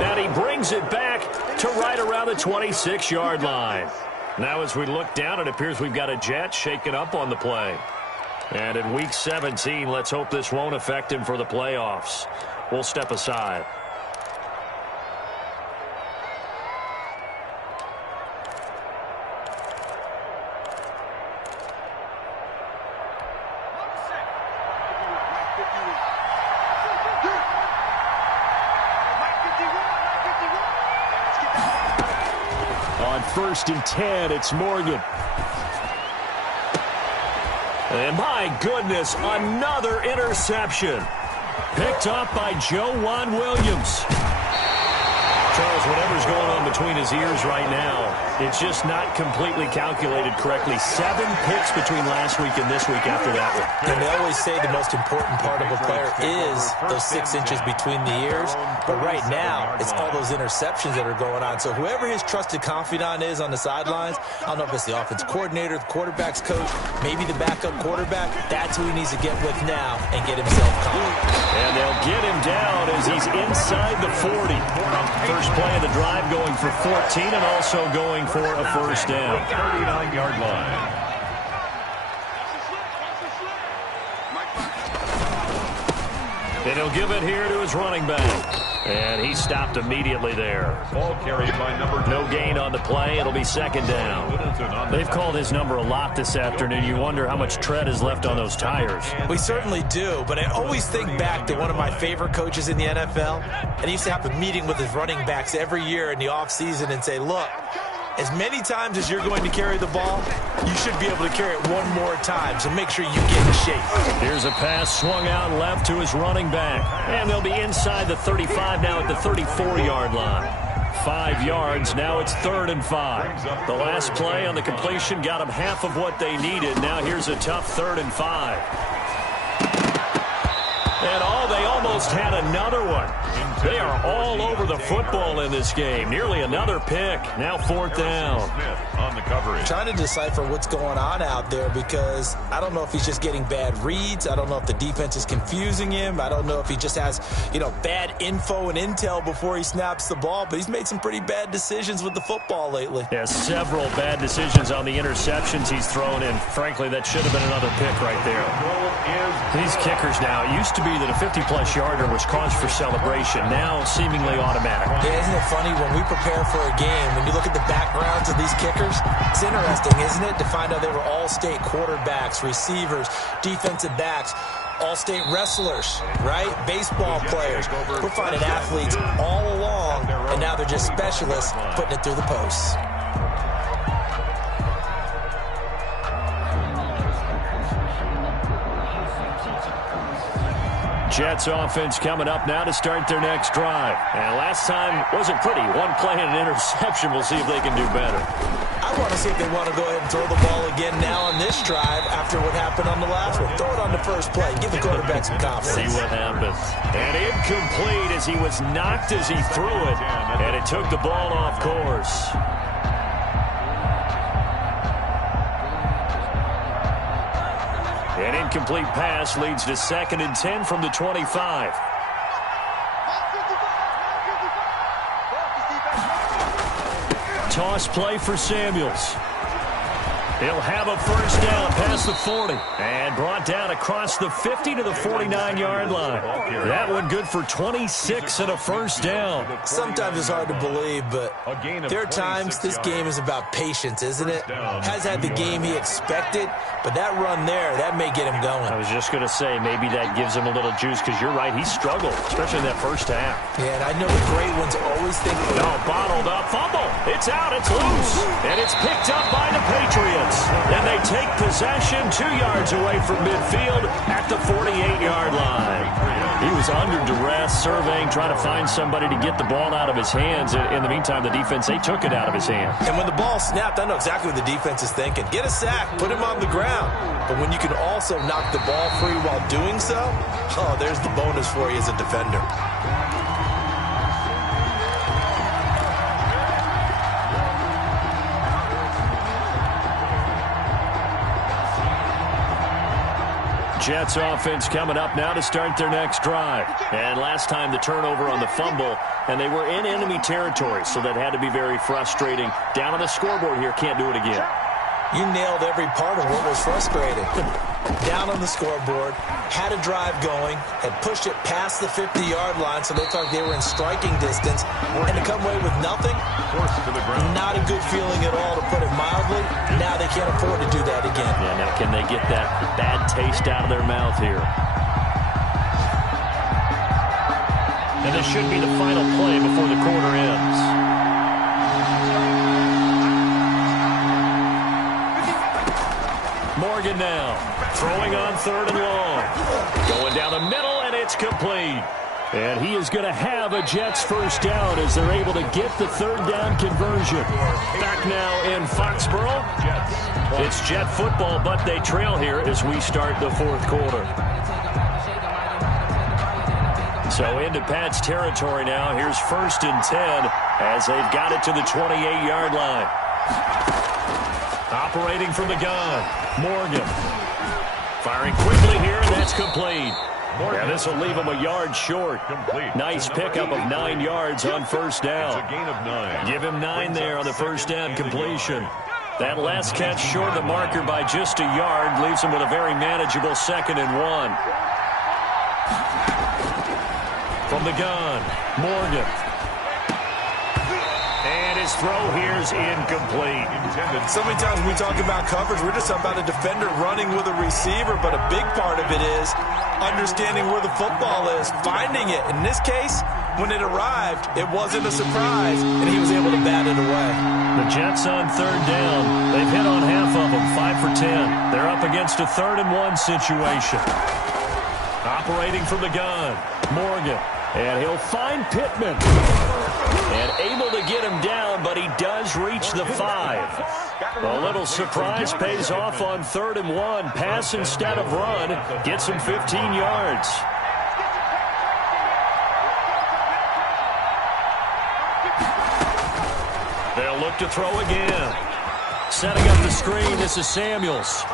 and he brings it back to right around the 26-yard line. Now as we look down, it appears we've got a Jet shaken up on the play. And in Week 17, let's hope this won't affect him for the playoffs. We'll step aside. On 1st and 10, it's Morgan. And my goodness, another interception. Picked up by Joejuan Williams. Charles, whatever's going on between his ears right now, it's just not completely calculated correctly. 7 picks between last week and this week after that one. And they always say the most important part of a player is those 6 inches between the ears. But right now, it's all those interceptions that are going on. So whoever his trusted confidant is on the sidelines, I don't know if it's the offensive coordinator, the quarterback's coach, maybe the backup quarterback, that's who he needs to get with now and get himself calm. And they'll get him down as he's inside the 40. First play of the drive going for 14 and also going for a first down. 39-yard line. And he'll give it here to his running back. And he stopped immediately there. Ball carried by number 2. No gain on the play. It'll be second down. They've called his number a lot this afternoon. You wonder how much tread is left on those tires. We certainly do, but I always think back to one of my favorite coaches in the NFL, and he used to have a meeting with his running backs every year in the offseason and say, look, as many times as you're going to carry the ball, you should be able to carry it one more time, so make sure you get in shape. Here's a pass swung out left to his running back. And they'll be inside the 35 now at the 34-yard line. 5 yards, now it's 3rd and 5. The last play on the completion got them half of what they needed. Now here's a tough 3rd and 5. And they almost had another one. They are all over the football in this game. Nearly another pick. Now 4th down. On the coverage. Trying to decipher what's going on out there because I don't know if he's just getting bad reads. I don't know if the defense is confusing him. I don't know if he just has, bad info and intel before he snaps the ball. But he's made some pretty bad decisions with the football lately. Yeah, several bad decisions on the interceptions he's thrown in. Frankly, that should have been another pick right there. These kickers now, it used to be that a 50-plus yarder was cause for celebration. Now seemingly automatic. Yeah, isn't it funny when we prepare for a game, when you look at the backgrounds of these kickers, it's interesting, isn't it, to find out they were all-state quarterbacks, receivers, defensive backs, all-state wrestlers, right? Baseball players. We're finding athletes all along, and now they're just specialists putting it through the posts. Jets offense coming up now to start their next drive. And last time wasn't pretty. One play and an interception. We'll see if they can do better. I want to see if they want to go ahead and throw the ball again now on this drive after what happened on the last one. Throw it on the first play. Give the quarterback some confidence. See what happens. And incomplete as he was knocked as he threw it. And it took the ball off course. An incomplete pass leads to 2nd and 10 from the 25. Toss play for Samuels. He'll have a first down past the 40. And brought down across the 50 to the 49-yard line. That one good for 26 and a first down. Sometimes it's hard to believe, but there are times this game is about patience, isn't it? Has had the game he expected, but that run there, that may get him going. I was just going to say, maybe that gives him a little juice, because you're right, he struggled, especially in that first half. Yeah, and I know the great ones always think... Bottled up, fumble. It's out, it's loose. And it's picked up by the Patriots. And they take possession 2 yards away from midfield at the 48-yard line. He was under duress, surveying, trying to find somebody to get the ball out of his hands. In the meantime, the defense, they took it out of his hands. And when the ball snapped, I know exactly what the defense is thinking. Get a sack, put him on the ground. But when you can also knock the ball free while doing so, there's the bonus for you as a defender. Jets offense coming up now to start their next drive. And last time the turnover on the fumble, and they were in enemy territory, so that had to be very frustrating. Down on the scoreboard here, can't do it again. You nailed every part of what was frustrating. Down on the scoreboard, had a drive going, had pushed it past the 50-yard line, so they thought they were in striking distance, and to come away with nothing, not a good feeling at all, to put it mildly. Now they can't afford to do that again. Yeah, now can they get that bad taste out of their mouth here? And this should be the final play before the quarter ends. Morgan now, throwing on 3rd and long. Going down the middle, and it's complete. And he is going to have a Jets first down as they're able to get the 3rd down conversion. Back now in Foxborough. It's Jet football, but they trail here as we start the 4th quarter. So into Pat's territory now. Here's 1st and 10 as they've got it to the 28-yard line. Operating from the gun, Morgan. Firing quickly here, and that's complete. Yeah, this will leave him a yard short. Nice pickup of 9 yards on 1st down. It's a gain of 9. Give him 9 there on the 1st down completion. That last catch short of the marker by just a yard leaves him with a very manageable 2nd and 1. From the gun, Morgan. And his throw here is incomplete. So many times when we talk about coverage, we're just about a defender running with a receiver, but a big part of it is understanding where the football is, finding it. In this case, when it arrived, it wasn't a surprise, and he was able to bat it away. The Jets on 3rd down. They've hit on half of them, 5 for 10. They're up against a 3rd and 1 situation. Operating from the gun, Morgan. And he'll find Pittman. And able to get him down, but he does reach the 5. A little surprise pays off on 3rd and 1. Pass instead of run. Gets him 15 yards. They'll look to throw again. Setting up the screen, this is Samuels.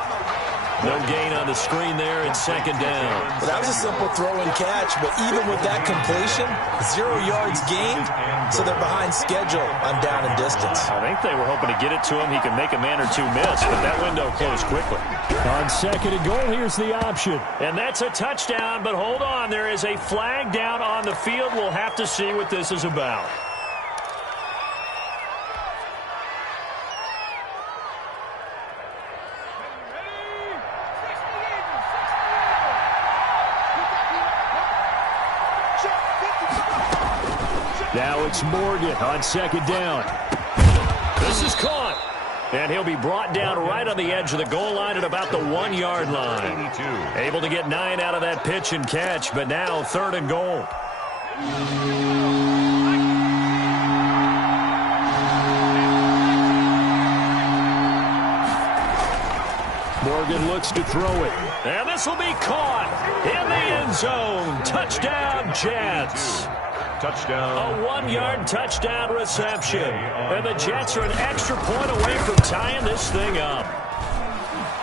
No gain on the screen there, and 2nd down. Well, that was a simple throw and catch, but even with that completion, 0 yards gained, so they're behind schedule on down and distance. I think they were hoping to get it to him. He could make a man or two miss, but that window closed quickly. On 2nd and goal, here's the option. And that's a touchdown, but hold on. There is a flag down on the field. We'll have to see what this is about. Now it's Morgan on 2nd down. This is caught. And he'll be brought down right on the edge of the goal line at about the 1-yard line. Able to get 9 out of that pitch and catch, but now 3rd and goal. Morgan looks to throw it. And this will be caught in the end zone. Touchdown, Jets. Touchdown. A 1-yard touchdown reception. And the Jets are an extra point away from tying this thing up.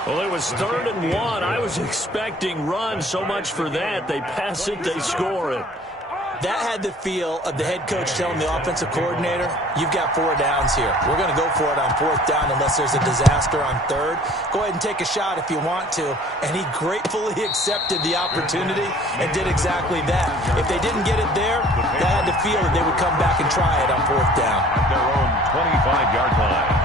Well, it was 3rd and 1. I was expecting run. So much for that. They pass it, they score it. That had the feel of the head coach telling the offensive coordinator, you've got 4 downs here. We're going to go for it on 4th down unless there's a disaster on 3rd. Go ahead and take a shot if you want to. And he gratefully accepted the opportunity and did exactly that. If they didn't get it there, that had the feel that they would come back and try it on 4th down. At their own 25-yard line.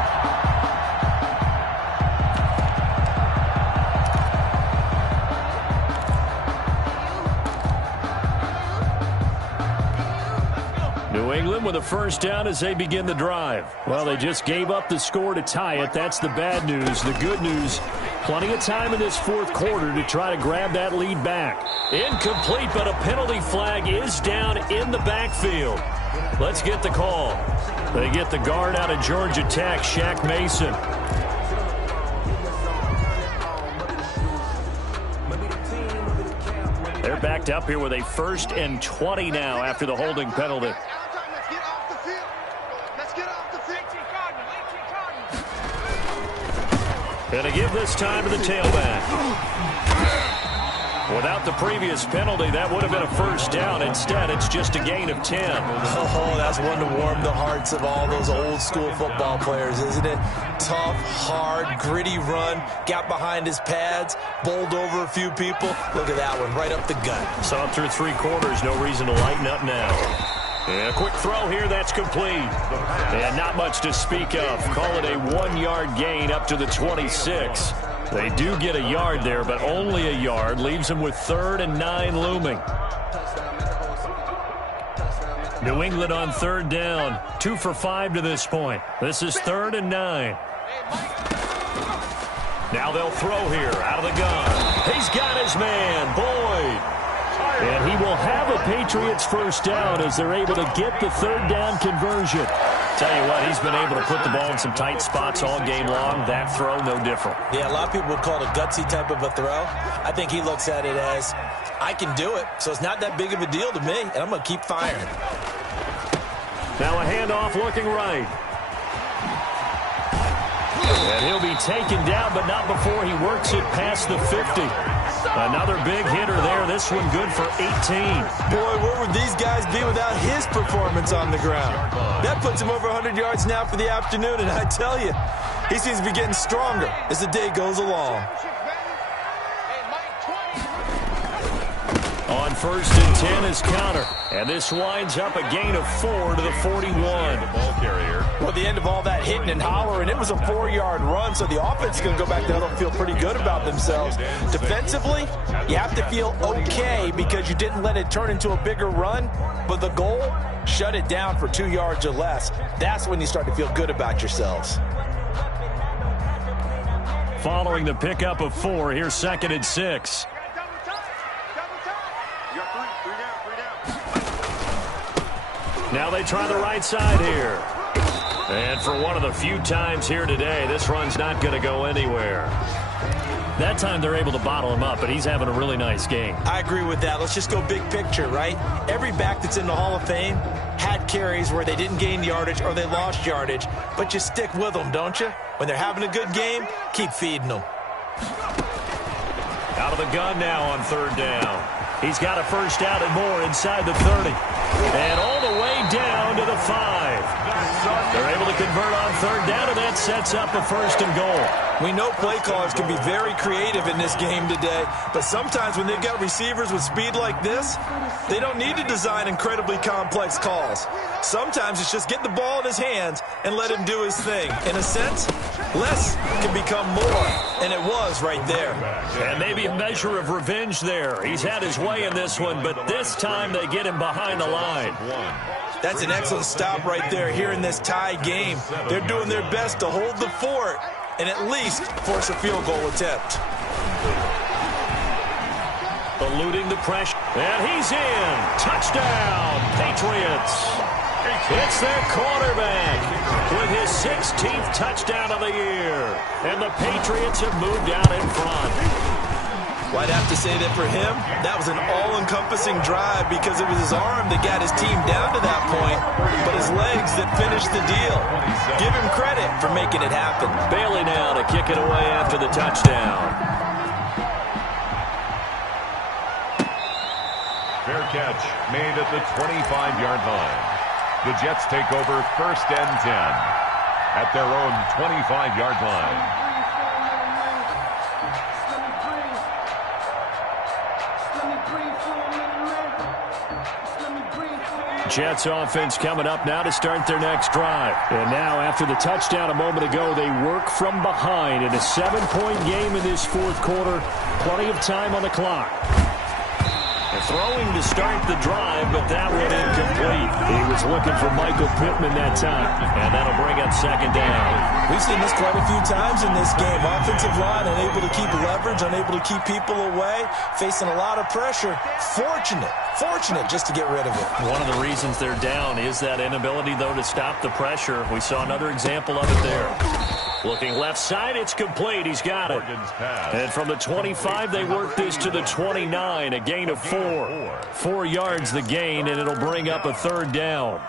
New England with a first down as they begin the drive. Well, they just gave up the score to tie it. That's the bad news. The good news, plenty of time in this 4th quarter to try to grab that lead back. Incomplete, but a penalty flag is down in the backfield. Let's get the call. They get the guard out of Georgia Tech, Shaq Mason. They're backed up here with a 1st and 20 now after the holding penalty. And to give this time to the tailback. Without the previous penalty, that would have been a first down. Instead, it's just a gain of 10. Oh, that's one to warm the hearts of all those old-school football players, isn't it? Tough, hard, gritty run, got behind his pads, bowled over a few people. Look at that one, right up the gut. Saw it through 3 quarters, no reason to lighten up now. Yeah, quick throw here, that's complete. And not much to speak of. Call it a 1-yard gain up to the 26. They do get a yard there, but only a yard. Leaves them with 3rd and 9 looming. New England on 3rd down. 2 for 5 to this point. This is 3rd and 9. Now they'll throw here out of the gun. He's got his man, Boyd. And he will have a Patriots first down as they're able to get the 3rd down conversion. Tell you what, he's been able to put the ball in some tight spots all game long. That throw, no different. Yeah, a lot of people would call it a gutsy type of a throw. I think he looks at it as, I can do it, so it's not that big of a deal to me, and I'm going to keep firing. Now a handoff looking right. And he'll be taken down, but not before he works it past the 50. Another big hitter there. This one good for 18. Boy, where would these guys be without his performance on the ground? That puts him over 100 yards now for the afternoon, and I tell you, he seems to be getting stronger as the day goes along. On 1st and 10 is counter. And this winds up a gain of 4 to the 41. Ball carrier. Well, the end of all that hitting and hollering, it was a 4-yard run, so the offense is going to go back there and feel pretty good about themselves. Defensively, you have to feel okay because you didn't let it turn into a bigger run, but the goal, shut it down for 2 yards or less. That's when you start to feel good about yourselves. Following the pickup of 4, here's 2nd and 6. Now they try the right side here. And for one of the few times here today, this run's not going to go anywhere. That time they're able to bottle him up, but he's having a really nice game. I agree with that. Let's just go big picture, right? Every back that's in the Hall of Fame had carries where they didn't gain yardage or they lost yardage, but you stick with them, don't you? When they're having a good game, keep feeding them. Out of the gun now on 3rd down. He's got a first down and more inside the 30. And all the way down to the 5. They're able to convert on 3rd down, and that sets up a 1st and goal. We know play callers can be very creative in this game today, but sometimes when they've got receivers with speed like this, they don't need to design incredibly complex calls. Sometimes it's just get the ball in his hands and let him do his thing. In a sense, less can become more, and it was right there. And maybe a measure of revenge there. He's had his way in this one, but this time they get him behind the line. That's an excellent stop right there here in this tie game. They're doing their best to hold the fort and at least force a field goal attempt. Eluding the pressure. And he's in. Touchdown, Patriots. It's their quarterback with his 16th touchdown of the year. And the Patriots have moved out in front. Well, I'd have to say that for him, that was an all-encompassing drive because it was his arm that got his team down to that point, but his legs that finished the deal. Give him credit for making it happen. Bailey now to kick it away after the touchdown. Fair catch made at the 25-yard line. The Jets take over 1st and 10 at their own 25-yard line. Jets offense coming up now to start their next drive. And now after the touchdown a moment ago, they work from behind in a 7-point game in this 4th quarter. Plenty of time on the clock. They're throwing to start the drive, but that one incomplete. He was looking for Michael Pittman that time, and that'll bring up 2nd down. We've seen this quite a few times in this game. Offensive line unable to keep leverage, unable to keep people away, facing a lot of pressure. Fortunate just to get rid of it. One of the reasons they're down is that inability, though, to stop the pressure. We saw another example of it there. Looking left side, it's complete. He's got it. And from the 25, they work this to the 29, a gain of 4. 4 yards the gain, and it'll bring up a 3rd down.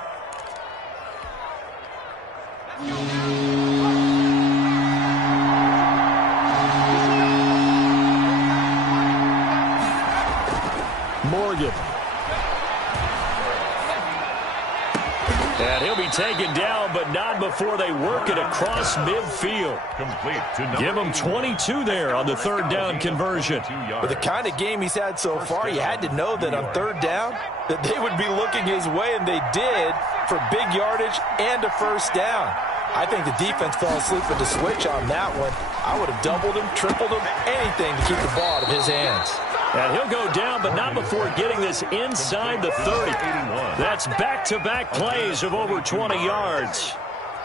taken down, but not before they work it across midfield. Complete to Give him 22 there on the third down conversion. With the kind of game he's had so far, you had to know that on third down that they would be looking his way, and they did, for big yardage and a first down. I think the defense fell asleep with the switch on that one. I would have doubled him, tripled him, anything to keep the ball out of his hands. And he'll go down, but not before getting this inside the 30. That's back-to-back plays of over 20 yards.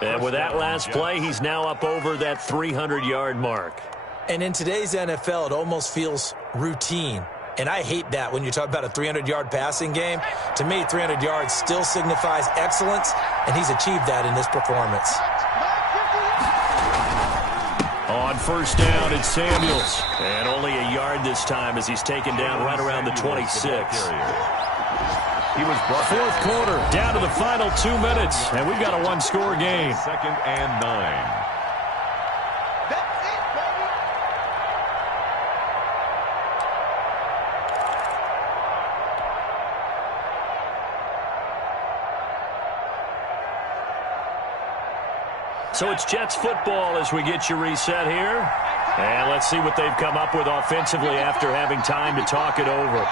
And with that last play, he's now up over that 300-yard mark. And in today's NFL, it almost feels routine. And I hate that when you talk about a 300-yard passing game. To me, 300 yards still signifies excellence, and he's achieved that in this performance. On first down, it's Samuels. And only a yard this time as he's taken down right around the 26. He was brought Fourth quarter, down to the final 2 minutes, and we've got a one-score game. 2nd and 9. So it's Jets football as we get you reset here. And let's see what they've come up with offensively after having time to talk it over.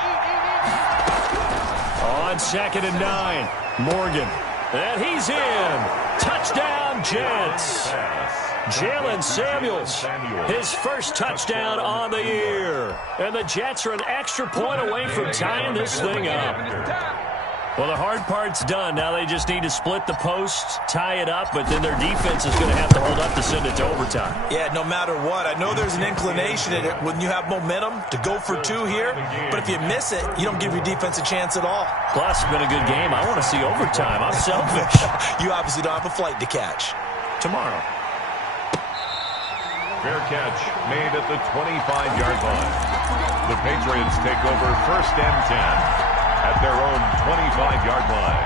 On 2nd and 9, Morgan. And he's in. Touchdown, Jets. Jalen Samuels, his first touchdown on the year. And the Jets are an extra point away from tying this thing up. Well, the hard part's done. Now they just need to split the posts, tie it up, but then their defense is going to have to hold up to send it to overtime. Yeah, no matter what. I know there's an inclination in it when you have momentum to go for 2 here, but if you miss it, you don't give your defense a chance at all. Plus, it's been a good game. I want to see overtime. I'm selfish. You obviously don't have a flight to catch. Tomorrow. Fair catch made at the 25-yard line. The Patriots take over 1st and 10 at their own 25-yard line.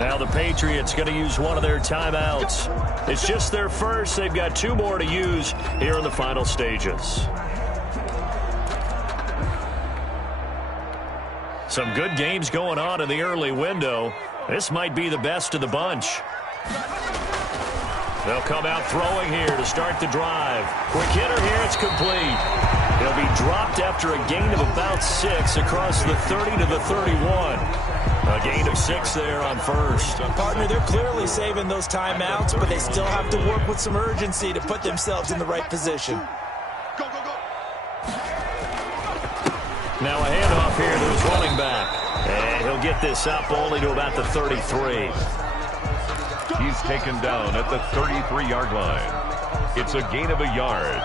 Now the Patriots going to use one of their timeouts. It's just their first. They've got 2 more to use here in the final stages. Some good games going on in the early window. This might be the best of the bunch. They'll come out throwing here to start the drive. Quick hitter here, it's complete. He'll be dropped after a gain of about 6 across the 30 to the 31. A gain of 6 there on first. Partner, they're clearly saving those timeouts, but they still have to work with some urgency to put themselves in the right position. Go, go, go. Now a handoff here to his running back. And he'll get this up only to about the 33. He's taken down at the 33-yard line. It's a gain of a yard.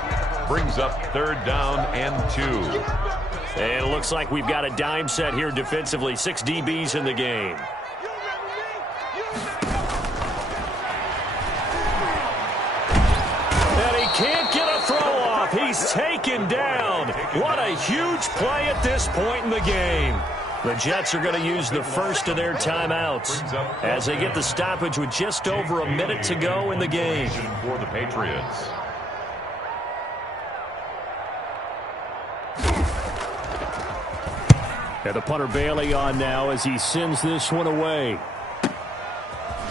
Brings up 3rd down and 2. And it looks like we've got a dime set here defensively. 6 DBs in the game. And he can't get a throw off. He's taken down. What a huge play at this point in the game. The Jets are going to use the first of their timeouts as they get the stoppage with just over a minute to go in the game. For the Patriots. And the punter Bailey on now as he sends this one away.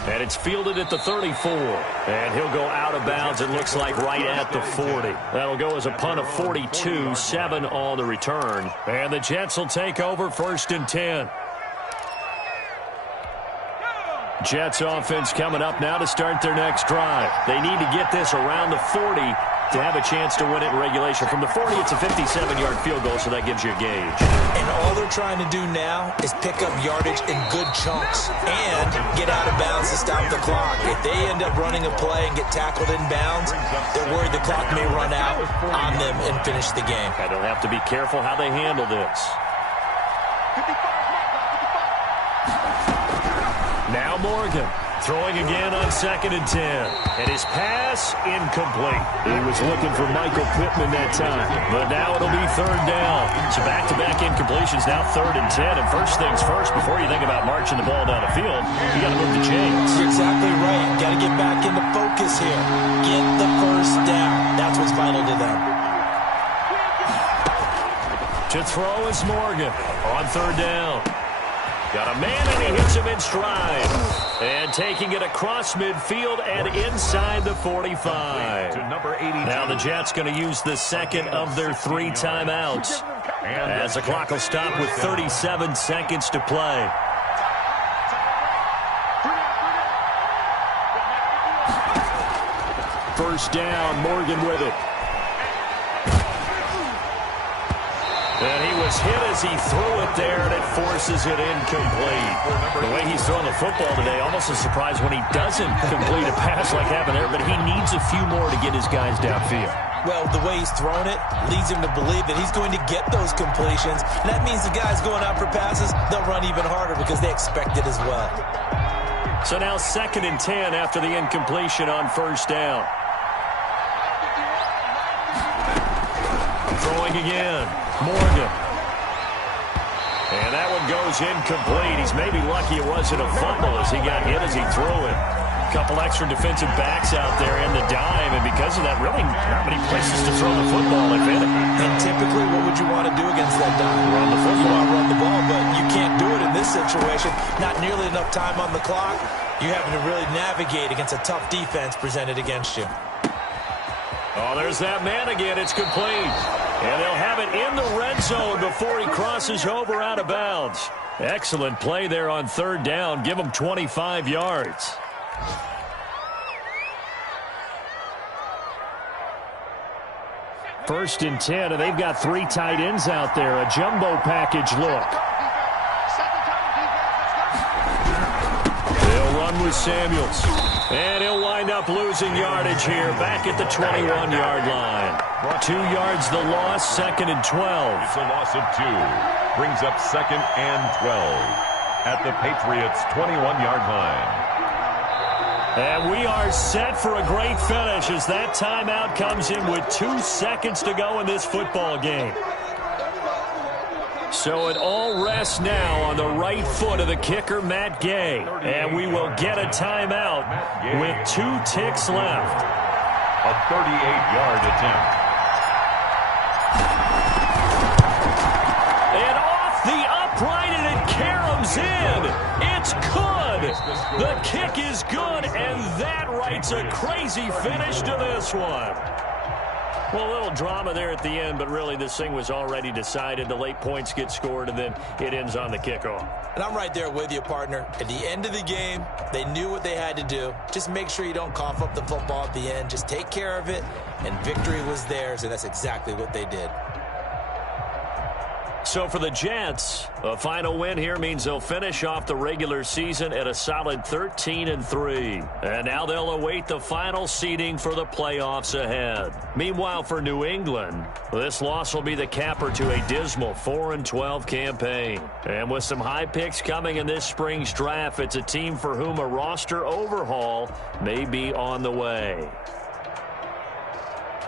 And it's fielded at the 34. And he'll go out of bounds, it looks like, right at the 40. That'll go as a punt of 42, 7 on the return. And the Jets will take over 1st and 10. Jets offense coming up now to start their next drive. They need to get this around the 40 to have a chance to win it in regulation. From the 40, it's a 57-yard field goal, so that gives you a gauge. And all they're trying to do now is pick up yardage in good chunks and get out of bounds to stop the clock. If they end up running a play and get tackled in bounds, they're worried the clock may run out on them and finish the game. And they'll have to be careful how they handle this. 55. Now Morgan throwing again on 2nd and 10. And his pass incomplete. He was looking for Michael Pittman that time. But now it'll be 3rd down. So back-to-back incompletions, now 3rd and 10. And first things first, before you think about marching the ball down the field, you got to move the chains. You're exactly right. Got to get back into focus here. Get the first down. That's what's vital to them. To throw is Morgan on third down. Got a man, and he hits him in stride. And taking it across midfield and inside the 45. To number 82. Now the Jets going to use the second of their 3 timeouts. As the clock will stop with 37 seconds to play. First down, Morgan with it. And he was hit as he threw it there, and it forces it incomplete. The way he's throwing the football today, almost a surprise when he doesn't complete a pass like happened there, but he needs a few more to get his guys downfield. Well, the way he's thrown it leads him to believe that he's going to get those completions. And that means the guys going out for passes, they'll run even harder because they expect it as well. So now 2nd and 10 after the incompletion on first down. Throwing again. Morgan. And that one goes incomplete. He's maybe lucky it wasn't a fumble as he got hit as he threw it. A couple extra defensive backs out there in the dime, and because of that, really not many places to throw the football, if any. And typically, what would you want to do against that dime? Run the football. You want to run the ball, but you can't do it in this situation. Not nearly enough time on the clock. You're having to really navigate against a tough defense presented against you. Oh, there's that man again. It's complete. And they'll have it in the red zone before he crosses over out of bounds. Excellent play there on third down. Give him 25 yards. First and 10, and they've got 3 tight ends out there. A jumbo package look. They'll run with Samuels. And he'll wind up losing yardage here back at the 21-yard line. 2 yards the loss, 2nd and 12. It's a loss of 2. Brings up 2nd and 12 at the Patriots' 21-yard line. And we are set for a great finish as that timeout comes in with 2 seconds to go in this football game. So it all rests now on the right foot of the kicker, Matt Gay. And we will get a timeout with 2 ticks left. A 38-yard attempt. And off the upright, and it caroms in. It's good. The kick is good, and that writes a crazy finish to this one. Well, a little drama there at the end, but really this thing was already decided. The late points get scored, and then it ends on the kickoff. And I'm right there with you, partner. At the end of the game, they knew what they had to do. Just make sure you don't cough up the football at the end. Just take care of it, and victory was theirs, and that's exactly what they did. So for the Jets, a final win here means they'll finish off the regular season at a solid 13-3. And now they'll await the final seeding for the playoffs ahead. Meanwhile, for New England, this loss will be the capper to a dismal 4-12 campaign. And with some high picks coming in this spring's draft, it's a team for whom a roster overhaul may be on the way.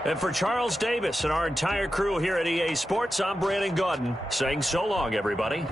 And for Charles Davis and our entire crew here at EA Sports, I'm Brandon Gaudin saying so long, everybody.